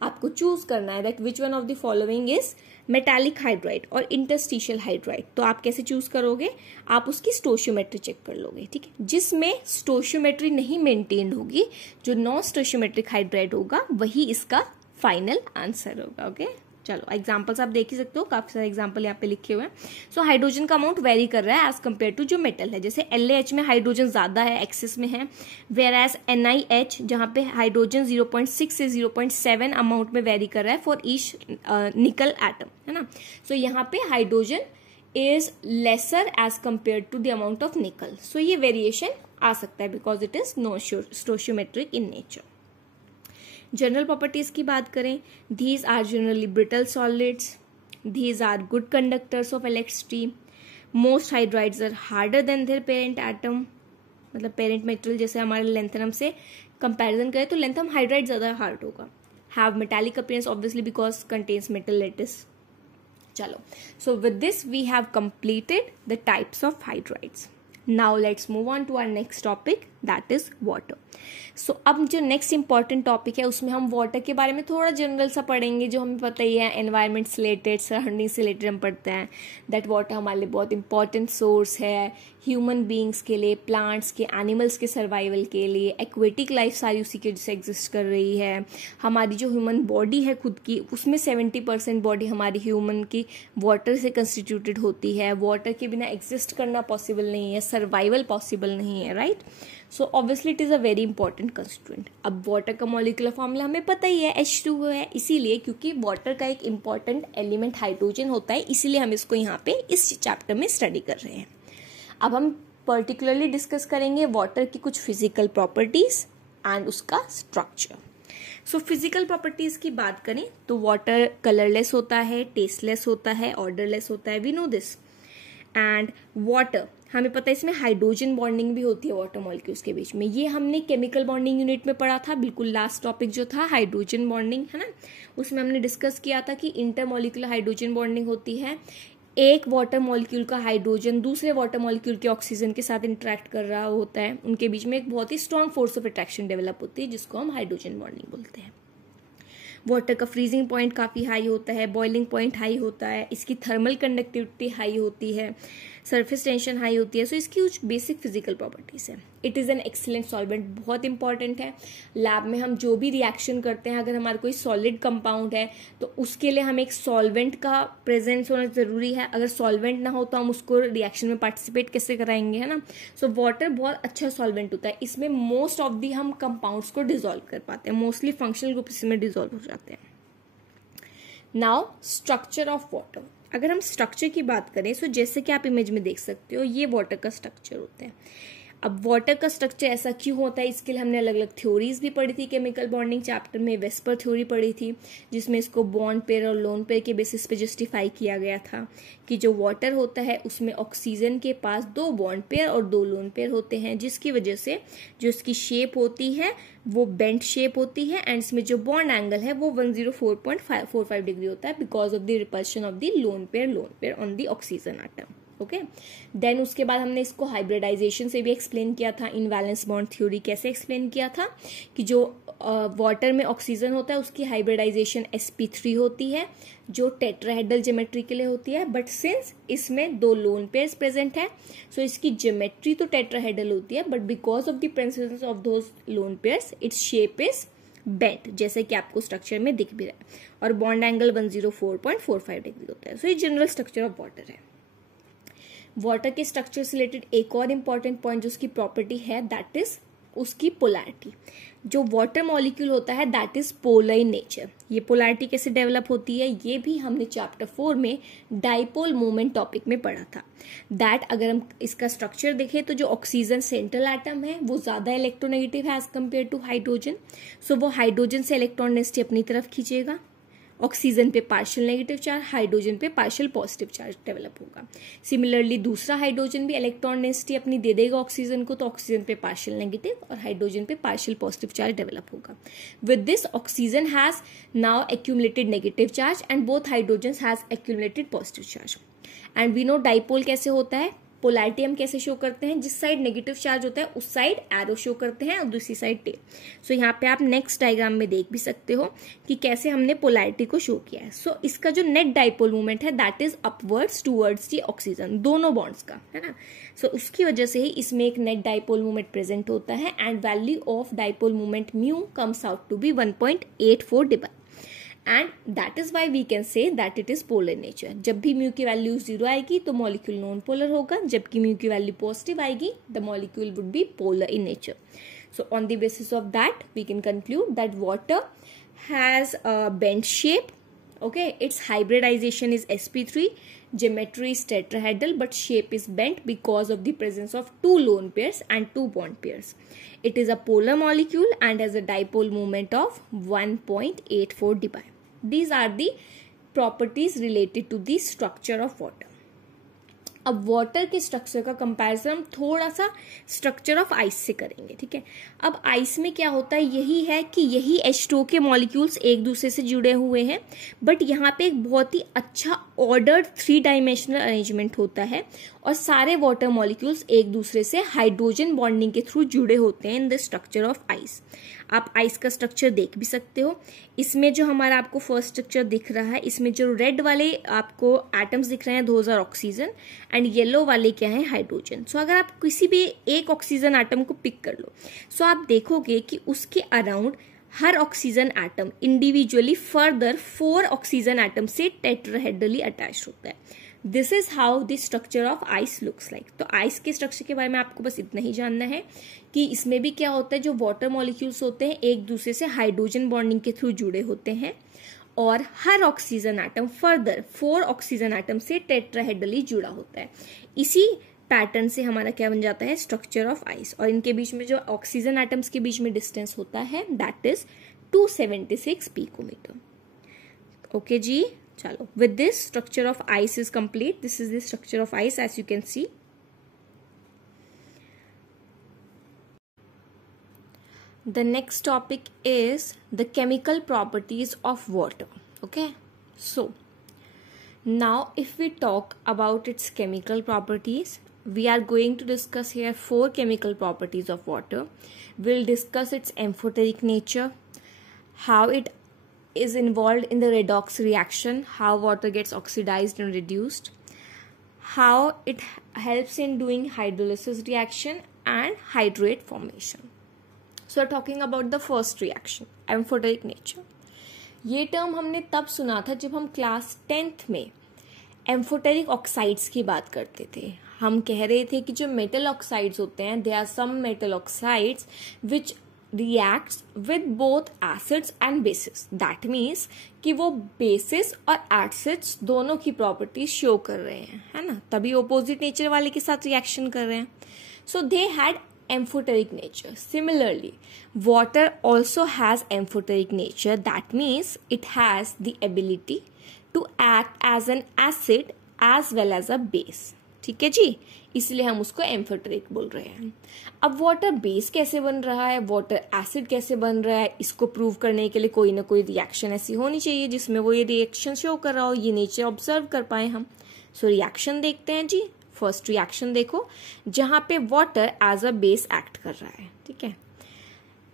आपको चूज करना है that which one of the following is metallic hydride or interstitial hydride, तो आप कैसे चूज करोगे, आप उसकी स्टोशियोमेट्री चेक कर लोगे, ठीक है। जिसमें स्टोशियोमेट्री नहीं मेंटेन होगी, जो नॉन स्टोशियोमेट्रिक हाइड्राइड होगा, वही इसका फाइनल आंसर होगा। ओके, चलो एग्जांपल्स आप देख ही सकते हो, काफी सारे एग्जांपल यहाँ पे लिखे हुए हैं। सो हाइड्रोजन का अमाउंट वेरी कर रहा है एज कम्पेयर टू जो मेटल है, जैसे LaH में हाइड्रोजन ज्यादा है, एक्सेस में है, वेयर एज NiH जहाँ पे हाइड्रोजन 0.6 से 0.7 अमाउंट में वेरी कर रहा है फॉर ईच निकल एटम, है ना। सो यहाँ पे hydrogen is lesser as compare to the amount of nickel, so ये वेरिएशन आ सकता है because it is non stoichiometric in nature. General properties की बात करें, these are generally brittle solids, these are good conductors of electricity, most hydrides are harder than their parent atom, मतलब parent metal जैसे हमारे lanthanum से comparison करें तो lanthanum hydride ज्यादा हार्ड होगा, have metallic appearance obviously because contains metal lattice। चलो, so with this we have completed the types of hydrides। Now let's move on to our next topic, that is water। सो अब जो next important topic है उसमें हम water के बारे में थोड़ा जनरल सा पढ़ेंगे, जो हमें पता ही है एनवायरनमेंट से रिलेटेड, सराउंडिंग से रिलेटेड हम पढ़ते हैं दैट वाटर हमारे लिए बहुत इंपॉर्टेंट सोर्स है, ह्यूमन बींग्स के लिए, प्लांट्स के, एनिमल्स के सर्वाइवल के लिए, एक्वेटिक लाइफ सारी उसी के जैसे एग्जिस्ट कर रही है। हमारी जो ह्यूमन बॉडी है खुद की, उसमें 70% बॉडी हमारी ह्यूमन की वाटर से कंस्टिट्यूटेड होती है। वाटर के बिना एग्जिस्ट करना पॉसिबल नहीं है, सर्वाइवल पॉसिबल नहीं है, right. So obviously it is a very important constituent. अब वाटर का मॉलिक्यूलर फॉर्मूला हमें पता ही है, H2O है, इसीलिए क्योंकि वाटर का एक इंपॉर्टेंट एलिमेंट हाइड्रोजन होता है, इसीलिए हम इसको यहाँ पे इस चैप्टर में स्टडी कर रहे हैं। अब हम पर्टिकुलरली डिस्कस करेंगे वाटर की कुछ फिजिकल प्रॉपर्टीज एंड उसका स्ट्रक्चर। सो फिजिकल प्रॉपर्टीज की बात करें तो वाटर कलरलेस होता है, टेस्टलेस होता है, ऑर्डरलेस होता है, we know this. And water हमें पता है इसमें हाइड्रोजन बॉन्डिंग भी होती है वाटर मॉलिक्यूल्स के बीच में, ये हमने केमिकल बॉन्डिंग यूनिट में पढ़ा था, बिल्कुल लास्ट टॉपिक जो था हाइड्रोजन बॉन्डिंग, है ना। उसमें हमने डिस्कस किया था कि इंटरमॉलिक्यूलर हाइड्रोजन बॉन्डिंग होती है, एक वाटर मॉलिक्यूल का हाइड्रोजन दूसरे वाटर मॉलिक्यूल के ऑक्सीजन के साथ इंटरेक्ट कर रहा होता है, उनके बीच में एक बहुत ही strong force of attraction develop होती है जिसको हम हाइड्रोजन बॉन्डिंग बोलते हैं। वाटर का फ्रीजिंग पॉइंट काफ़ी हाई होता है, बॉइलिंग पॉइंट हाई होता है, इसकी थर्मल कंडक्टिविटी हाई होती है, सरफेस टेंशन हाई होती है। सो इसकी कुछ बेसिक फिजिकल प्रॉपर्टीज है। It is an excellent solvent, बहुत इंपॉर्टेंट है। लैब में हम जो भी रिएक्शन करते हैं, अगर हमारा कोई सॉलिड कंपाउंड है तो उसके लिए हमें एक सॉल्वेंट का प्रेजेंस होना जरूरी है। अगर सॉल्वेंट ना हो तो हम उसको रिएक्शन में पार्टिसिपेट कैसे कराएंगे, है ना। सो वाटर बहुत अच्छा सॉल्वेंट होता है, इसमें मोस्ट ऑफ दी हम कंपाउंड्स को डिजोल्व कर पाते हैं, मोस्टली फंक्शनल ग्रुप इसमें डिजोल्व हो जाते हैं। नाउ स्ट्रक्चर ऑफ वाटर, अगर हम स्ट्रक्चर की बात करें तो जैसे कि आप इमेज में देख सकते हो, ये वाटर का स्ट्रक्चर होता है। अब वाटर का स्ट्रक्चर ऐसा क्यों होता है, इसके लिए हमने अलग अलग थ्योरीज भी पढ़ी थी केमिकल बॉन्डिंग चैप्टर में। वेस्पर थ्योरी पढ़ी थी जिसमें इसको बॉन्ड पेयर और लोन पेयर के बेसिस पे जस्टिफाई किया गया था कि जो वाटर होता है उसमें ऑक्सीजन के पास 2 बॉन्ड पेयर और 2 लोन पेयर होते हैं, जिसकी वजह से जो इसकी शेप होती है वो बेंट शेप होती है एंड इसमें जो बॉन्ड एंगल है वो 104.45 डिग्री होता है because of the repulsion of the lone pair on the oxygen atom. Okay, then उसके बाद हमने इसको हाइब्रिडाइजेशन से भी एक्सप्लेन किया था। इनवैलेंस बॉन्ड थ्योरी कैसे एक्सप्लेन किया था कि जो वाटर में ऑक्सीजन होता है उसकी हाइब्रिडाइजेशन sp3 होती है जो टेट्राहेड्रल ज्योमेट्री के लिए होती है, बट सिंस इसमें 2 लोन पेयर्स प्रेजेंट है सो इसकी ज्योमेट्री तो टेट्राहेड्रल होती है, but because of the presence of those lone pairs its shape is bent, जैसे कि आपको स्ट्रक्चर में दिख भी रहा है, और बॉन्ड एंगल 104.45 डिग्री होता है। सो ये जनरल स्ट्रक्चर ऑफ वाटर है। वाटर के स्ट्रक्चर से रिलेटेड एक और इम्पॉर्टेंट पॉइंट जो उसकी प्रॉपर्टी है दैट इज उसकी पोलैरिटी। जो वाटर मॉलिक्यूल होता है that is polar in nature. ये पोलैरिटी कैसे डेवलप होती है ये भी हमने चैप्टर 4 में डाइपोल मोमेंट टॉपिक में पढ़ा था। दैट अगर हम इसका स्ट्रक्चर देखें तो जो ऑक्सीजन सेंट्रल एटम है वो ज्यादा इलेक्ट्रोनेगेटिव है एज कम्पेयर टू हाइड्रोजन। सो वो हाइड्रोजन से इलेक्ट्रॉन डेंसिटी अपनी तरफ खींचेगा ऑक्सीजन पे पार्शियल नेगेटिव चार्ज, हाइड्रोजन पे पार्शियल पॉजिटिव चार्ज डेवलप होगा। सिमिलरली दूसरा हाइड्रोजन भी इलेक्ट्रॉन डेंसिटी अपनी दे देगा ऑक्सीजन को, तो ऑक्सीजन पे पार्शियल नेगेटिव और हाइड्रोजन पे पार्शियल पॉजिटिव चार्ज डेवलप होगा। With this oxygen has now accumulated negative charge and both hydrogen has accumulated positive charge. And we know dipole कैसे होता है, पोलैरिटी हम कैसे शो करते हैं, जिस साइड नेगेटिव चार्ज होता है उस साइड एरो शो करते हैं और दूसरी साइड टेल। सो यहाँ पे आप नेक्स्ट डायग्राम में देख भी सकते हो कि कैसे हमने पोलैरिटी को शो किया है। सो इसका जो नेट डाइपोल मूवमेंट है that is upwards towards the oxygen, दोनों बॉन्ड्स का, है ना। सो उसकी वजह से ही इसमें एक नेट डाइपोल मूवमेंट प्रेजेंट होता है and value of dipole movement mu comes out to be 1.84 dB and that is why we can say that it is polar in nature। जब भी म्यू की वैल्यू 0 आएगी तो मॉलिक्यूल नॉन पोलर होगा, जबकि mu की वैल्यू पॉजिटिव आएगी the molecule would be polar in nature. So on the basis of that we can conclude that water has a bent shape, okay, its hybridization is sp3, geometry is tetrahedral but shape is bent because of the presence of 2 lone pairs and 2 bond pairs. It is a polar molecule and has a dipole moment of 1.84 dB. These are the properties related to the structure of water. अब water के structure का comparison हम थोड़ा सा structure of ice से करेंगे, ठीक है। अब आइस में क्या होता है, यही है कि यही H2O के मॉलिक्यूल्स एक दूसरे से जुड़े हुए हैं, बट यहाँ पे एक बहुत ही अच्छा ऑर्डर्ड 3 डायमेंशनल अरेंजमेंट होता है और सारे वाटर मॉलिक्यूल्स एक दूसरे से हाइड्रोजन बॉन्डिंग के थ्रू जुड़े होते हैं in the structure of ice. आप आइस का स्ट्रक्चर देख भी सकते हो। इसमें जो हमारा आपको फर्स्ट स्ट्रक्चर दिख रहा है, इसमें जो रेड वाले आपको एटम्स दिख रहे हैं those are oxygen and yellow वाले क्या है, हाइड्रोजन। सो अगर आप किसी भी एक ऑक्सीजन एटम को पिक कर लो, सो आप देखोगे कि उसके अराउंड हर oxygen atom individually further 4 oxygen atom से टेट्राहेड्रली अटैच होता है। This is how the structure of ice looks like. तो आइस के स्ट्रक्चर के बारे में आपको बस इतना ही जानना है कि इसमें भी क्या होता है, जो वाटर मॉलिक्यूल्स होते हैं एक दूसरे से हाइड्रोजन बॉन्डिंग के थ्रू जुड़े होते हैं और हर oxygen atom further 4 oxygen atom से टेट्राहेड्रली जुड़ा होता है। इसी पैटर्न से हमारा क्या बन जाता है, स्ट्रक्चर ऑफ आइस। और इनके बीच में जो ऑक्सीजन एटम्स के बीच में डिस्टेंस होता है दैट इज 276 पिकोमीटर। ओके जी, चलो, with this structure of ice is complete. This is the structure of ice as you can see. The next topic is the chemical properties of water. Okay, so now if we talk about its chemical properties, we are going to discuss here 4 chemical properties of water. We'll discuss its amphoteric nature, how it is involved in the redox reaction, how water gets oxidized and reduced, how it helps in doing hydrolysis reaction and hydrate formation. So talking about the first reaction, amphoteric nature. ये term हमने तब सुना था जब हम class 10th में amphoteric oxides की बात करते थे। हम कह रहे थे कि जो मेटल ऑक्साइड्स होते हैं, they are some metal oxides which reacts with both acids and bases. That means कि वो bases और acids दोनों की properties show कर रहे हैं, है ना, तभी opposite nature वाले के साथ reaction कर रहे हैं। So they had amphoteric nature. Similarly, water also has amphoteric nature. That means it has the ability to act as an acid as well as a base. ठीक है जी, इसलिए हम उसको एम्फोटेरिक बोल रहे हैं। अब वाटर बेस कैसे बन रहा है, वाटर एसिड कैसे बन रहा है, इसको प्रूव करने के लिए कोई ना कोई रिएक्शन ऐसी होनी चाहिए जिसमें वो ये रिएक्शन शो कर रहा हो, ये नेचर ऑब्जर्व कर पाए हम। सो रिएक्शन देखते हैं जी। फर्स्ट रिएक्शन देखो जहां पे water as a base act कर रहा है, ठीक है।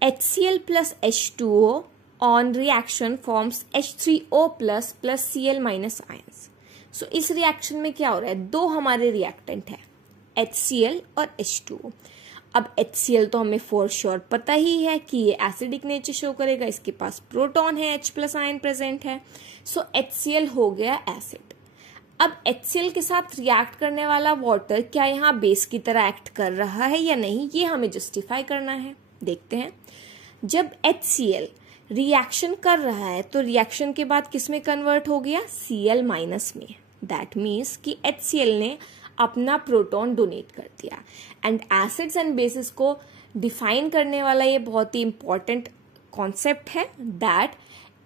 HCl plus H2O on reaction forms H3O plus plus Cl minus ions। So इस रिएक्शन में क्या हो रहा है, 2 हमारे रिएक्टेंट है, HCl और H2O। अब HCl तो हमें फॉर श्योर पता ही है कि ये एसिडिक नेचर शो करेगा, इसके पास प्रोटॉन है, H प्लस आयन प्रेजेंट है। सो HCl हो गया एसिड। अब HCl के साथ रिएक्ट करने वाला वाटर क्या यहाँ बेस की तरह एक्ट कर रहा है या नहीं, ये हमें जस्टिफाई करना है। देखते हैं, जब HCl रिएक्शन कर रहा है तो रिएक्शन के बाद किस में कन्वर्ट हो गया, Cl माइनस में। दैट मीन्स कि HCl ने अपना प्रोटॉन डोनेट कर दिया। एंड एसिड्स एंड बेसिस को डिफाइन करने वाला ये बहुत ही इंपॉर्टेंट कॉन्सेप्ट है that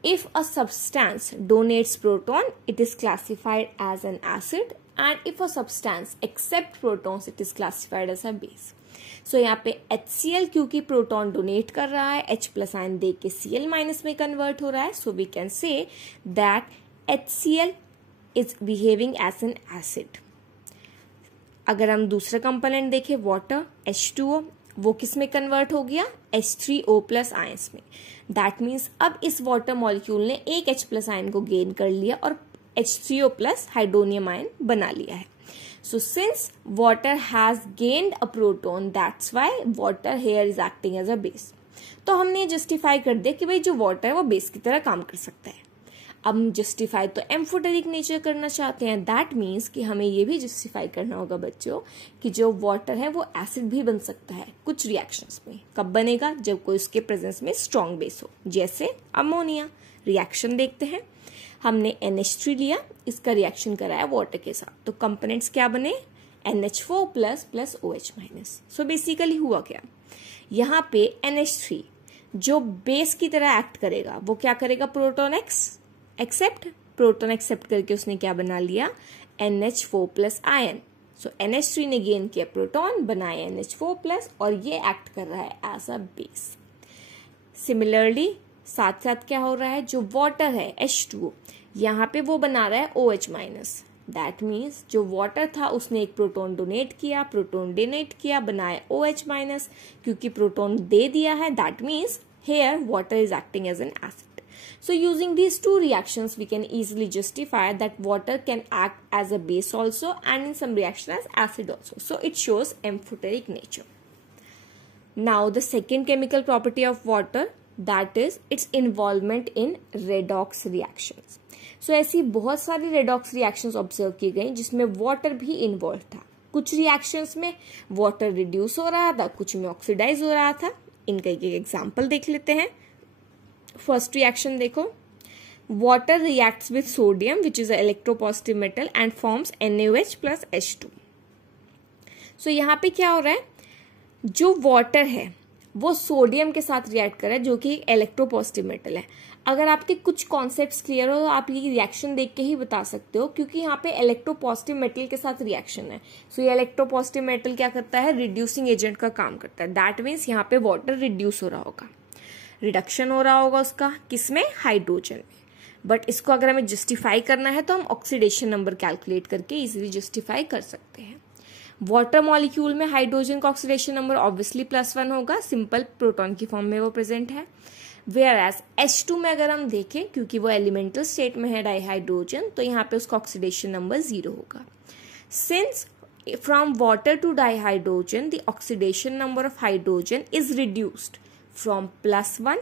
If a substance donates proton, it is classified as an acid, and if a substance accepts protons, it is classified as a base. So यहाँ पे HCl क्योंकि proton donate कर रहा है, H प्लस आयन दे के Cl minus में convert हो रहा है, so we can say that HCl is behaving as an acid. अगर हम दूसरा कंपोनेंट देखें वाटर H2O, वो किस में कन्वर्ट हो गया, H3O प्लस आयंस में. दैट मीन्स अब इस वाटर मॉलिक्यूल ने एक H प्लस आयन को गेन कर लिया और H3O प्लस हाइड्रोनियम आयन बना लिया है. So since water has gained a proton, that's why water here is acting as a base. तो हमने जस्टिफाई कर दिया कि भाई जो वाटर है वो बेस की तरह काम कर सकता है. अब हम जस्टिफाई तो एम्फोटेरिक नेचर करना चाहते हैं. दैट मीन्स कि हमें ये भी जस्टिफाई करना होगा बच्चों कि जो वाटर है वो एसिड भी बन सकता है कुछ रिएक्शंस में. कब बनेगा, जब कोई उसके प्रेजेंस में स्ट्रॉन्ग बेस हो, जैसे अमोनिया. रिएक्शन देखते हैं. हमने NH3 लिया, इसका रिएक्शन कराया वाटर के साथ, तो कंपोनेंट्स क्या बने, NH4 plus plus OH minus. So basically हुआ क्या, यहाँ पे NH3 जो बेस की तरह एक्ट करेगा वो क्या करेगा, प्रोटॉन एक्सेप्ट, प्रोटॉन एक्सेप्ट करके उसने क्या बना लिया, NH4 प्लस आयन. सो NH3 ने गेन किया प्रोटॉन, बनाया NH4 प्लस, और ये एक्ट कर रहा है एज अ बेस. सिमिलरली साथ साथ क्या हो रहा है, जो वाटर है H2O, यहाँ पे वो बना रहा है OH माइनस. दैट मीन्स जो वाटर था उसने एक प्रोटॉन डोनेट किया, बनाया OH माइनस. क्योंकि प्रोटॉन दे दिया है, that means here water is acting as an acid. So using these two reactions, we can easily justify that water can act as a base also and in some reaction as acid also. So it shows amphoteric nature. Now the second chemical property of water, that is its involvement in redox reactions. So ऐसी बहुत सारी redox reactions observe की गई जिसमें water भी involved था. कुछ reactions में water reduce हो रहा था, कुछ में oxidize हो रहा था. इनका एक एग्जाम्पल देख लेते हैं. फर्स्ट रिएक्शन देखो, water reacts with sodium which is a electropositive metal and forms NaOH plus H2. सो यहाँ पे क्या हो रहा है, जो वाटर है वो सोडियम के साथ रिएक्ट कर रहा है जो कि इलेक्ट्रोपॉजिटिव मेटल है. अगर आपके कुछ कॉन्सेप्ट्स क्लियर हो तो आप ये रिएक्शन देख के ही बता सकते हो, क्योंकि यहाँ पे इलेक्ट्रोपॉजिटिव मेटल के साथ रिएक्शन है. सो ये इलेक्ट्रोपॉजिटिव मेटल क्या करता है, रिड्यूसिंग एजेंट का काम करता है. दैट मीन्स यहाँ पे वाटर रिड्यूस हो रहा होगा, रिडक्शन हो रहा होगा उसका, किसमें, हाइड्रोजन में. बट इसको अगर हमें जस्टिफाई करना है तो हम ऑक्सीडेशन नंबर कैलकुलेट करके इजीली जस्टिफाई कर सकते हैं. वाटर मॉलिक्यूल में हाइड्रोजन का ऑक्सीडेशन नंबर ऑब्वियसली +1 होगा, सिंपल प्रोटॉन की फॉर्म में वो प्रेजेंट है. वेयर एज H2 में अगर हम देखें, क्योंकि वो एलिमेंटल स्टेट में है डाइहाइड्रोजन, तो यहाँ पे उसका ऑक्सीडेशन नंबर 0 होगा. Since from water to dihydrogen the oxidation number of hydrogen is reduced from +1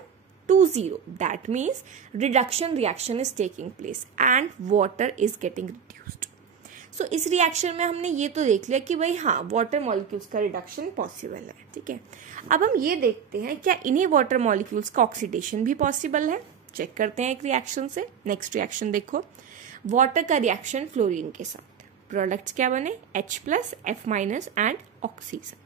to 0. That means reduction reaction is taking place and water is getting reduced. So इस reaction में हमने ये तो देख लिया कि भाई हाँ वाटर मॉलिक्यूल्स का रिडक्शन पॉसिबल है. ठीक है, अब हम ये देखते हैं क्या इन्हीं वाटर मॉलिक्यूल्स का ऑक्सीडेशन भी पॉसिबल है. चेक करते हैं एक रिएक्शन से. नेक्स्ट रिएक्शन देखो, वाटर का रिएक्शन फ्लोरीन के साथ, प्रोडक्ट्स क्या बने, H plus F minus and oxygen.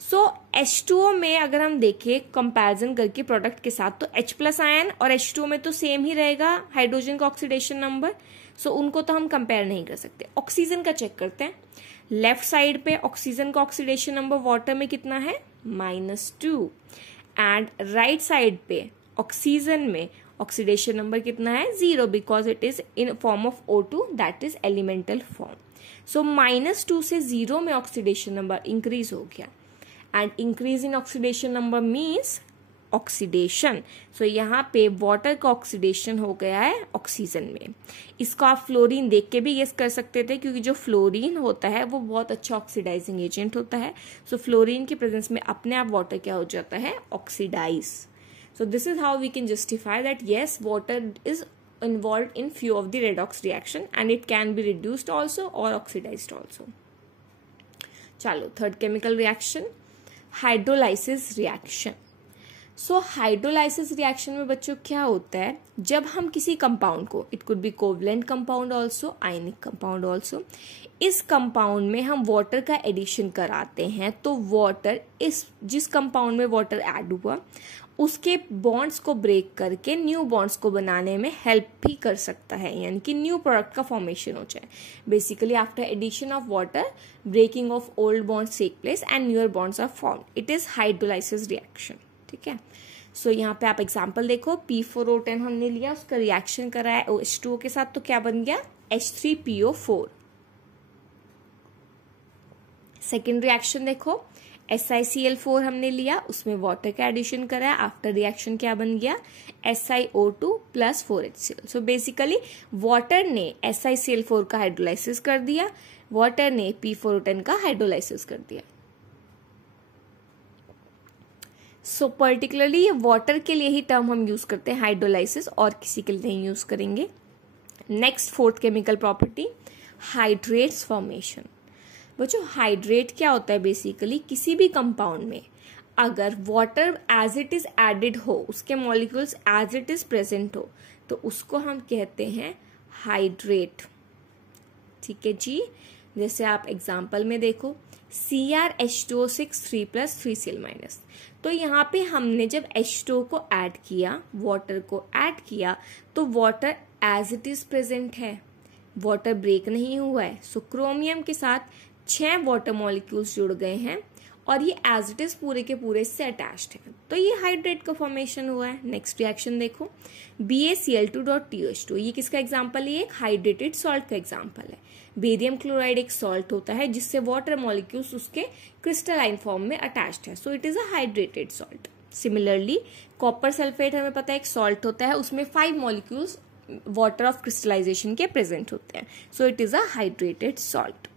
So H2O में अगर हम देखें कंपैरिजन करके प्रोडक्ट के साथ, तो H प्लस आयन और H2O में तो सेम ही रहेगा हाइड्रोजन का ऑक्सीडेशन नंबर. सो उनको तो हम कंपेयर नहीं कर सकते. ऑक्सीजन का चेक करते हैं. लेफ्ट साइड पे ऑक्सीजन का ऑक्सीडेशन नंबर वाटर में कितना है, -2, एंड राइट साइड पे ऑक्सीजन में ऑक्सीडेशन नंबर कितना है, 0, because it is in form of O2, that is elemental form. So -2 से 0 में ऑक्सीडेशन नंबर इंक्रीज हो गया, and increase in oxidation number means oxidation. So यहाँ पे वाटर का ऑक्सीडेशन हो गया है ऑक्सीजन में. इसको आप फ्लोरीन देख के भी गेस कर सकते थे, क्योंकि जो फ्लोरीन होता है वो बहुत अच्छा ऑक्सीडाइजिंग एजेंट होता है. सो फ्लोरीन की प्रेजेंस में अपने आप वाटर क्या हो जाता है, oxidize. So this is how we can justify that yes water is involved in few of the redox reaction and it can be reduced also or oxidized also. चलो third chemical reaction, hydrolysis reaction. So hydrolysis reaction में बच्चों क्या होता है, जब हम किसी compound को, it could be covalent compound also, ionic compound also, इस कंपाउंड में हम वाटर का एडिशन कराते हैं, तो वाटर, इस जिस कंपाउंड में वाटर ऐड हुआ उसके बॉन्ड्स को ब्रेक करके न्यू बॉन्ड्स को बनाने में हेल्प भी कर सकता है, यानी कि न्यू प्रोडक्ट का फॉर्मेशन हो जाए। Basically after addition of water breaking of old bonds take place and newer bonds are form. It is hydrolysis reaction. ठीक है, सो यहाँ पे आप एग्जाम्पल देखो, P4O10 हमने लिया, उसका रिएक्शन करा है H2O के साथ, तो क्या बन गया H3PO4। सेकेंड रिएक्शन देखो, SiCl4 हमने लिया, उसमें वाटर का एडिशन करा है, आफ्टर रिएक्शन क्या बन गया SiO2 plus 4HCl। So basically water ने SiCl4 का हाइड्रोलाइसिस कर दिया, वाटर ने P4O10 का हाइड्रोलाइसिस कर दिया। सो पर्टिकुलरली ये वाटर के लिए ही टर्म हम यूज करते हैं हाइड्रोलाइसिस, और किसी के लिए नहीं यूज करेंगे। Next fourth chemical property, hydrates formation. बच्चों हाइड्रेट क्या होता है, बेसिकली किसी भी कंपाउंड में अगर water as it is added हो, उसके molecules as it is present हो, तो उसको हम कहते हैं हाइड्रेट। ठीक है जी, जैसे आप एग्जांपल में देखो CrH2O6 3+3Cl-, तो यहाँ पे हमने जब H2O को ऐड किया, वाटर को ऐड किया, तो water as it is present है, वाटर ब्रेक नहीं हुआ है। सो क्रोमियम के साथ 6 वाटर मॉलिक्यूल्स जुड़ गए हैं और ये एज इट इज पूरे के पूरे से अटैच्ड है, तो ये हाइड्रेट का फॉर्मेशन हुआ है। नेक्स्ट रिएक्शन देखो, BaCl2.TOH2, ये किसका एग्जांपल है, ये एक हाइड्रेटेड सॉल्ट का एग्जांपल है। बेरियम क्लोराइड एक सॉल्ट होता है जिससे वाटर मॉलिक्यूल्स उसके क्रिस्टलाइन फॉर्म में अटैच्ड है, सो it is a hydrated salt. Similarly copper sulphate हमें पता है एक सॉल्ट होता है, उसमें 5 मॉलिक्यूल्स वाटर ऑफ क्रिस्टलाइजेशन के प्रेजेंट होते हैं, सो it is a hydrated salt.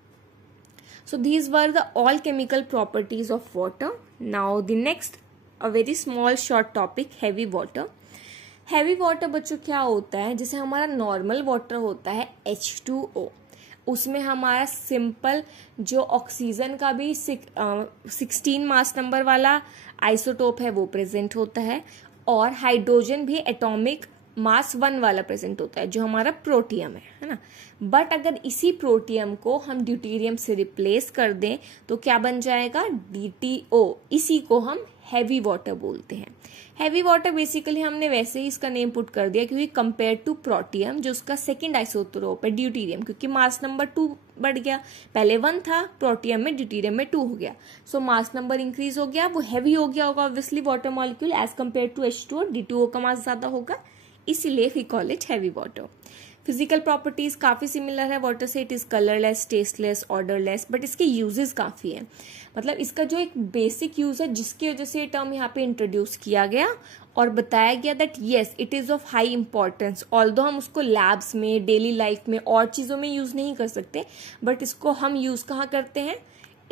So these were the all chemical properties of water. Now the next a very small short topic, heavy water. Heavy water बच्चों क्या होता है, जैसे हमारा normal water होता है H2O, उसमें हमारा सिंपल जो ऑक्सीजन का भी 16 मास नंबर वाला आइसोटोप है वो प्रेजेंट होता है, और हाइड्रोजन भी एटॉमिक मास 1 वाला प्रेजेंट होता है जो हमारा प्रोटियम है ना। बट अगर इसी प्रोटियम को हम ड्यूटेरियम से रिप्लेस कर दें तो क्या बन जाएगा DTO, इसी को हम हैवी वाटर बोलते हैं। हैवी वाटर बेसिकली हमने वैसे ही इसका नेम पुट कर दिया क्योंकि कंपेयर टू प्रोटियम जो उसका सेकंड आइसोटोप है ड्यूटेरियम, क्योंकि मास नंबर 2 बढ़ गया, पहले 1 था प्रोटियम में, ड्यूटेरियम में 2 हो गया, सो मास नंबर इंक्रीज हो गया, वो हैवी हो गया होगा obviously water molecule as compare to H2O, D2O का मास ज्यादा होगा, इसीलिए we call it heavy water. Physical properties काफी सिमिलर है वाटर से, it is colourless, tasteless, odourless, but इसके यूजेस काफी है। मतलब इसका जो एक बेसिक यूज है जिसकी वजह से ये टर्म यहाँ पे इंट्रोड्यूस किया गया और बताया गया that yes it is of high importance, although हम उसको लैब्स में, डेली लाइफ में और चीजों में यूज नहीं कर सकते, बट इसको हम यूज कहाँ करते हैं,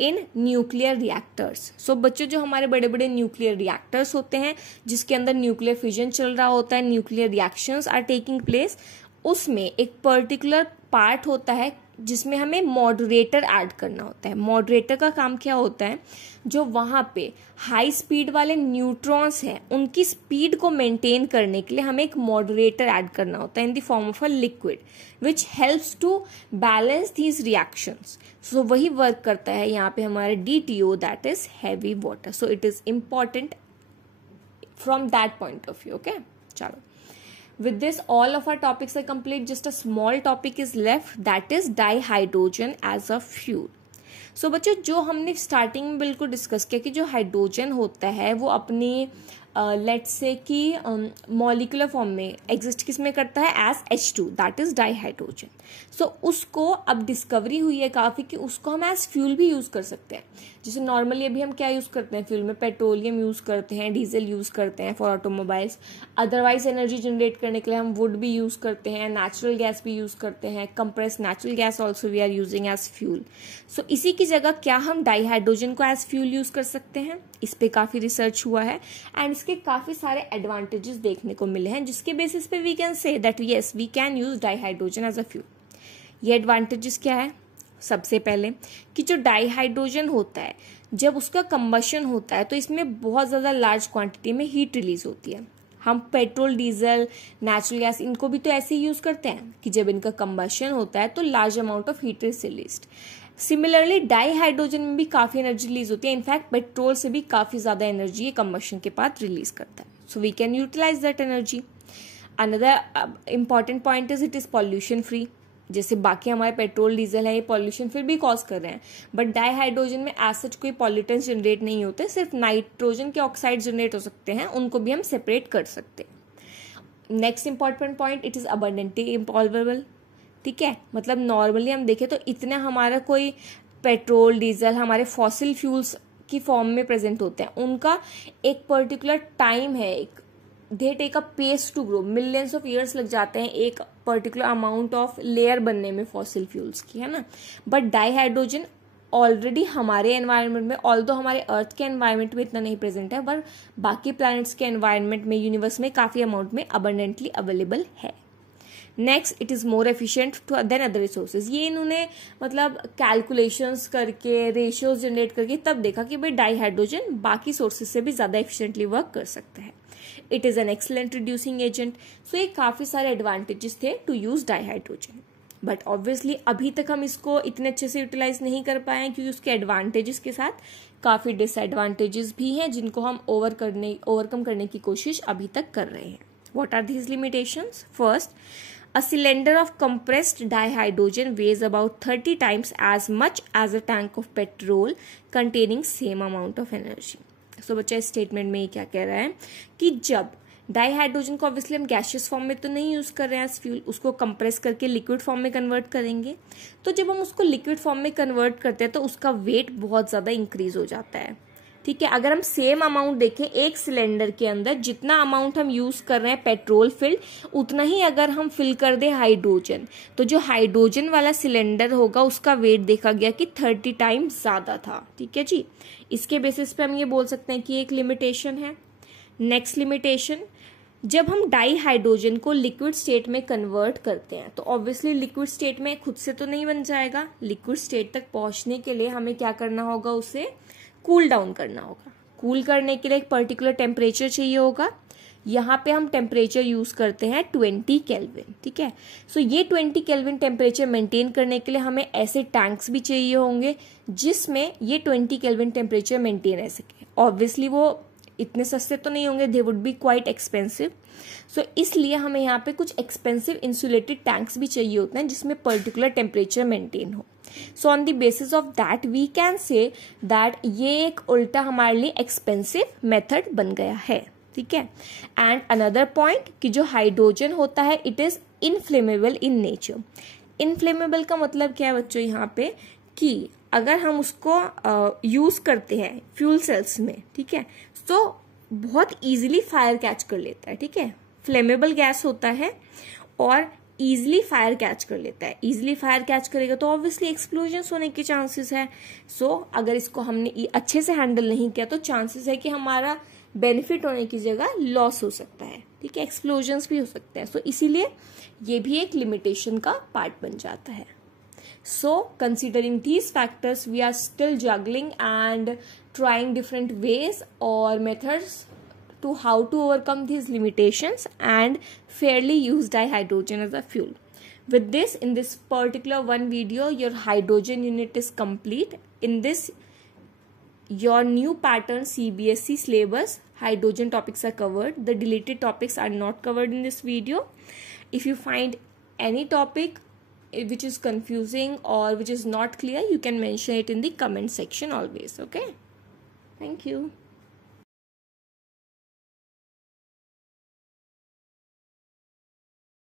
इन न्यूक्लियर रिएक्टर्स। सो बच्चों जो हमारे बड़े बड़े न्यूक्लियर रिएक्टर्स होते हैं जिसके अंदर न्यूक्लियर फ्यूजन चल रहा होता है, nuclear reactions are taking place, उसमें एक पर्टिकुलर पार्ट होता है जिसमें हमें मॉडरेटर ऐड करना होता है। मॉडरेटर का काम क्या होता है, जो वहां पे हाई स्पीड वाले न्यूट्रॉन्स हैं उनकी स्पीड को मेंटेन करने के लिए हमें एक मॉडरेटर ऐड करना होता है in the form of a liquid which helps to balance these reactions. So वही वर्क करता है यहाँ पे हमारे DTO, that is heavy water. So it is important from that point of view. Okay, चलो, with this all of our topics are complete, just a small topic is left, that is dihydrogen as a fuel. So बच्चों जो हमने starting में बिल्कुल discuss किया कि जो hydrogen होता है वो अपनी लेट्स से कि मॉलिकुलर फॉर्म में एग्जिस्ट किस में करता है, as H2, that is dihydrogen. So उसको अब डिस्कवरी हुई है काफी कि उसको हम एज फ्यूल भी यूज कर सकते हैं। जैसे नॉर्मली अभी हम क्या यूज करते हैं फ्यूल में, पेट्रोलियम यूज करते हैं, डीजल यूज करते हैं for automobiles, otherwise energy generate करने के लिए हम वुड भी यूज करते हैं, नेचुरल गैस भी यूज करते हैं, compress natural gas also we are using as fuel. So इसी की जगह क्या हम डाईहाइड्रोजन को एज फ्यूल यूज कर सकते हैं, इस पे काफी रिसर्च हुआ है एंड इसके काफी सारे एडवांटेजेस देखने को मिले हैं जिसके बेसिस पे we can say that yes we can use dihydrogen as a fuel. ये एडवांटेजेस क्या है, सबसे पहले कि जो डाईहाइड्रोजन होता है जब उसका कंबशन होता है तो इसमें बहुत ज्यादा लार्ज क्वांटिटी में हीट रिलीज होती है। हम पेट्रोल, डीजल, नेचुरल गैस इनको भी तो ऐसे ही यूज करते हैं कि जब इनका कंबशन होता है तो large amount of heat is released. Similarly dihydrogen में भी काफी एनर्जी रिलीज होती है, इनफैक्ट पेट्रोल से भी काफी ज्यादा एनर्जी ये कंबशन के बाद रिलीज करता है। so we can utilize that energy. Another important point is it is pollution free. जैसे बाकी हमारे पेट्रोल डीजल है ये पॉल्यूशन फिर भी कॉज कर रहे हैं, बट डाईहाइड्रोजन में एज सच कोई पॉल्यूटेंस जनरेट नहीं होते, सिर्फ नाइट्रोजन के ऑक्साइड जनरेट हो सकते हैं, उनको भी हम सेपरेट कर सकते हैं। Next important point, it is abundantly इम्पॉल्वेबल। ठीक है, मतलब नॉर्मली हम देखें तो इतना हमारा कोई पेट्रोल डीजल हमारे फॉसिल फ्यूल्स की फॉर्म में प्रेजेंट होते हैं, उनका एक पर्टिकुलर टाइम है, एक they take a pace to grow, millions of years लग जाते हैं एक पर्टिकुलर अमाउंट ऑफ लेयर बनने में फॉसिल फ्यूल्स की, है ना। बट डाईहाइड्रोजन ऑलरेडी हमारे एनवायरनमेंट में, ऑल्दो हमारे अर्थ के एनवायरनमेंट में इतना नहीं प्रेजेंट है, बट बाकी प्लैनेट्स के एनवायरनमेंट में, यूनिवर्स में काफी अमाउंट में अबंडेंटली अवेलेबल है। Next, it is more efficient then other resources. ये इन्होंने मतलब कैलकुलेशंस करके, रेशियोज जनरेट करके तब देखा कि भाई डाईहाइड्रोजन बाकी सोर्सेज से भी ज्यादा एफिशिएंटली वर्क कर सकता है। It is an excellent reducing agent. So ये काफी सारे एडवांटेजेस थे to use dihydrogen, but obviously अभी तक हम इसको इतने अच्छे से यूटिलाइज नहीं कर पाए हैं, क्योंकि उसके एडवांटेजेस के साथ काफी डिसएडवांटेजेस भी हैं जिनको हम ओवरकम करने की कोशिश अभी तक कर रहे हैं। What are these limitations? First, a cylinder of compressed dihydrogen weighs about 30 times as much as a tank of petrol containing same amount of energy. So बच्चा इस स्टेटमेंट में ये क्या कह रहा है कि जब डाईहाइड्रोजन को ऑब्वियसली हम गैसियस फॉर्म में तो नहीं यूज कर रहे हैं एज फ्यूल, उसको कंप्रेस करके लिक्विड फॉर्म में कन्वर्ट करेंगे, तो जब हम उसको लिक्विड फॉर्म में कन्वर्ट करते हैं तो उसका वेट बहुत ज्यादा इंक्रीज हो जाता है। ठीक है, अगर हम सेम अमाउंट देखें एक सिलेंडर के अंदर, जितना अमाउंट हम यूज कर रहे हैं पेट्रोल फिल्ड, उतना ही अगर हम फिल कर दे हाइड्रोजन, तो जो हाइड्रोजन वाला सिलेंडर होगा उसका वेट देखा गया कि 30 टाइम्स ज्यादा था। ठीक है जी, इसके बेसिस पे हम ये बोल सकते हैं कि एक लिमिटेशन है। नेक्स्ट लिमिटेशन, जब हम डाईहाइड्रोजन को लिक्विड स्टेट में कन्वर्ट करते हैं तो ऑब्वियसली लिक्विड स्टेट में खुद से तो नहीं बन जाएगा, लिक्विड स्टेट तक पहुंचने के लिए हमें क्या करना होगा, उसे कूल डाउन करना होगा। कूल करने के लिए एक पर्टिकुलर टेम्परेचर चाहिए होगा, यहाँ पे हम टेम्परेचर यूज करते हैं 20 केल्विन। ठीक है, सो ये 20 केल्विन टेम्परेचर मेंटेन करने के लिए हमें ऐसे टैंक्स भी चाहिए होंगे जिसमें ये 20 केल्विन टेम्परेचर मेंटेन रह सके। ऑब्वियसली वो इतने सस्ते तो नहीं होंगे, they would be quite expensive. So इसलिए हमें यहाँ पे कुछ एक्सपेंसिव इंसुलेटेड टैंक्स भी चाहिए होते हैं जिसमें पर्टिकुलर टेम्परेचर मेंटेन हो। So on the basis of that we can say that ये एक उल्टा हमारे लिए एक्सपेंसिव मेथड बन गया है। ठीक है, एंड अनदर पॉइंट कि जो हाइड्रोजन होता है it is inflammable in nature. Inflammable का मतलब क्या है बच्चों यहाँ पे, कि अगर हम उसको यूज करते हैं फ्यूल सेल्स में, ठीक है, तो बहुत इजीली फायर कैच कर लेता है। ठीक है, फ्लेमेबल गैस होता है और इजीली फायर कैच कर लेता है। इजीली फायर कैच करेगा तो ऑब्वियसली एक्सप्लोजन होने के चांसेस है। सो अगर इसको हमने अच्छे से हैंडल नहीं किया तो चांसेस है कि हमारा बेनिफिट होने की जगह लॉस हो सकता है। ठीक है, एक्सप्लोजन्स भी हो सकते हैं। सो इसीलिए ये भी एक लिमिटेशन का पार्ट बन जाता है। So considering these factors, we are still juggling and trying different ways or methods to how to overcome these limitations and fairly use dihydrogen as a fuel. With this, in this particular one video, your hydrogen unit is complete. In this, your new pattern CBSE syllabus hydrogen topics are covered. The deleted topics are not covered in this video. If you find any topic which is confusing or which is not clear, you can mention it in the comment section always. Okay, thank you.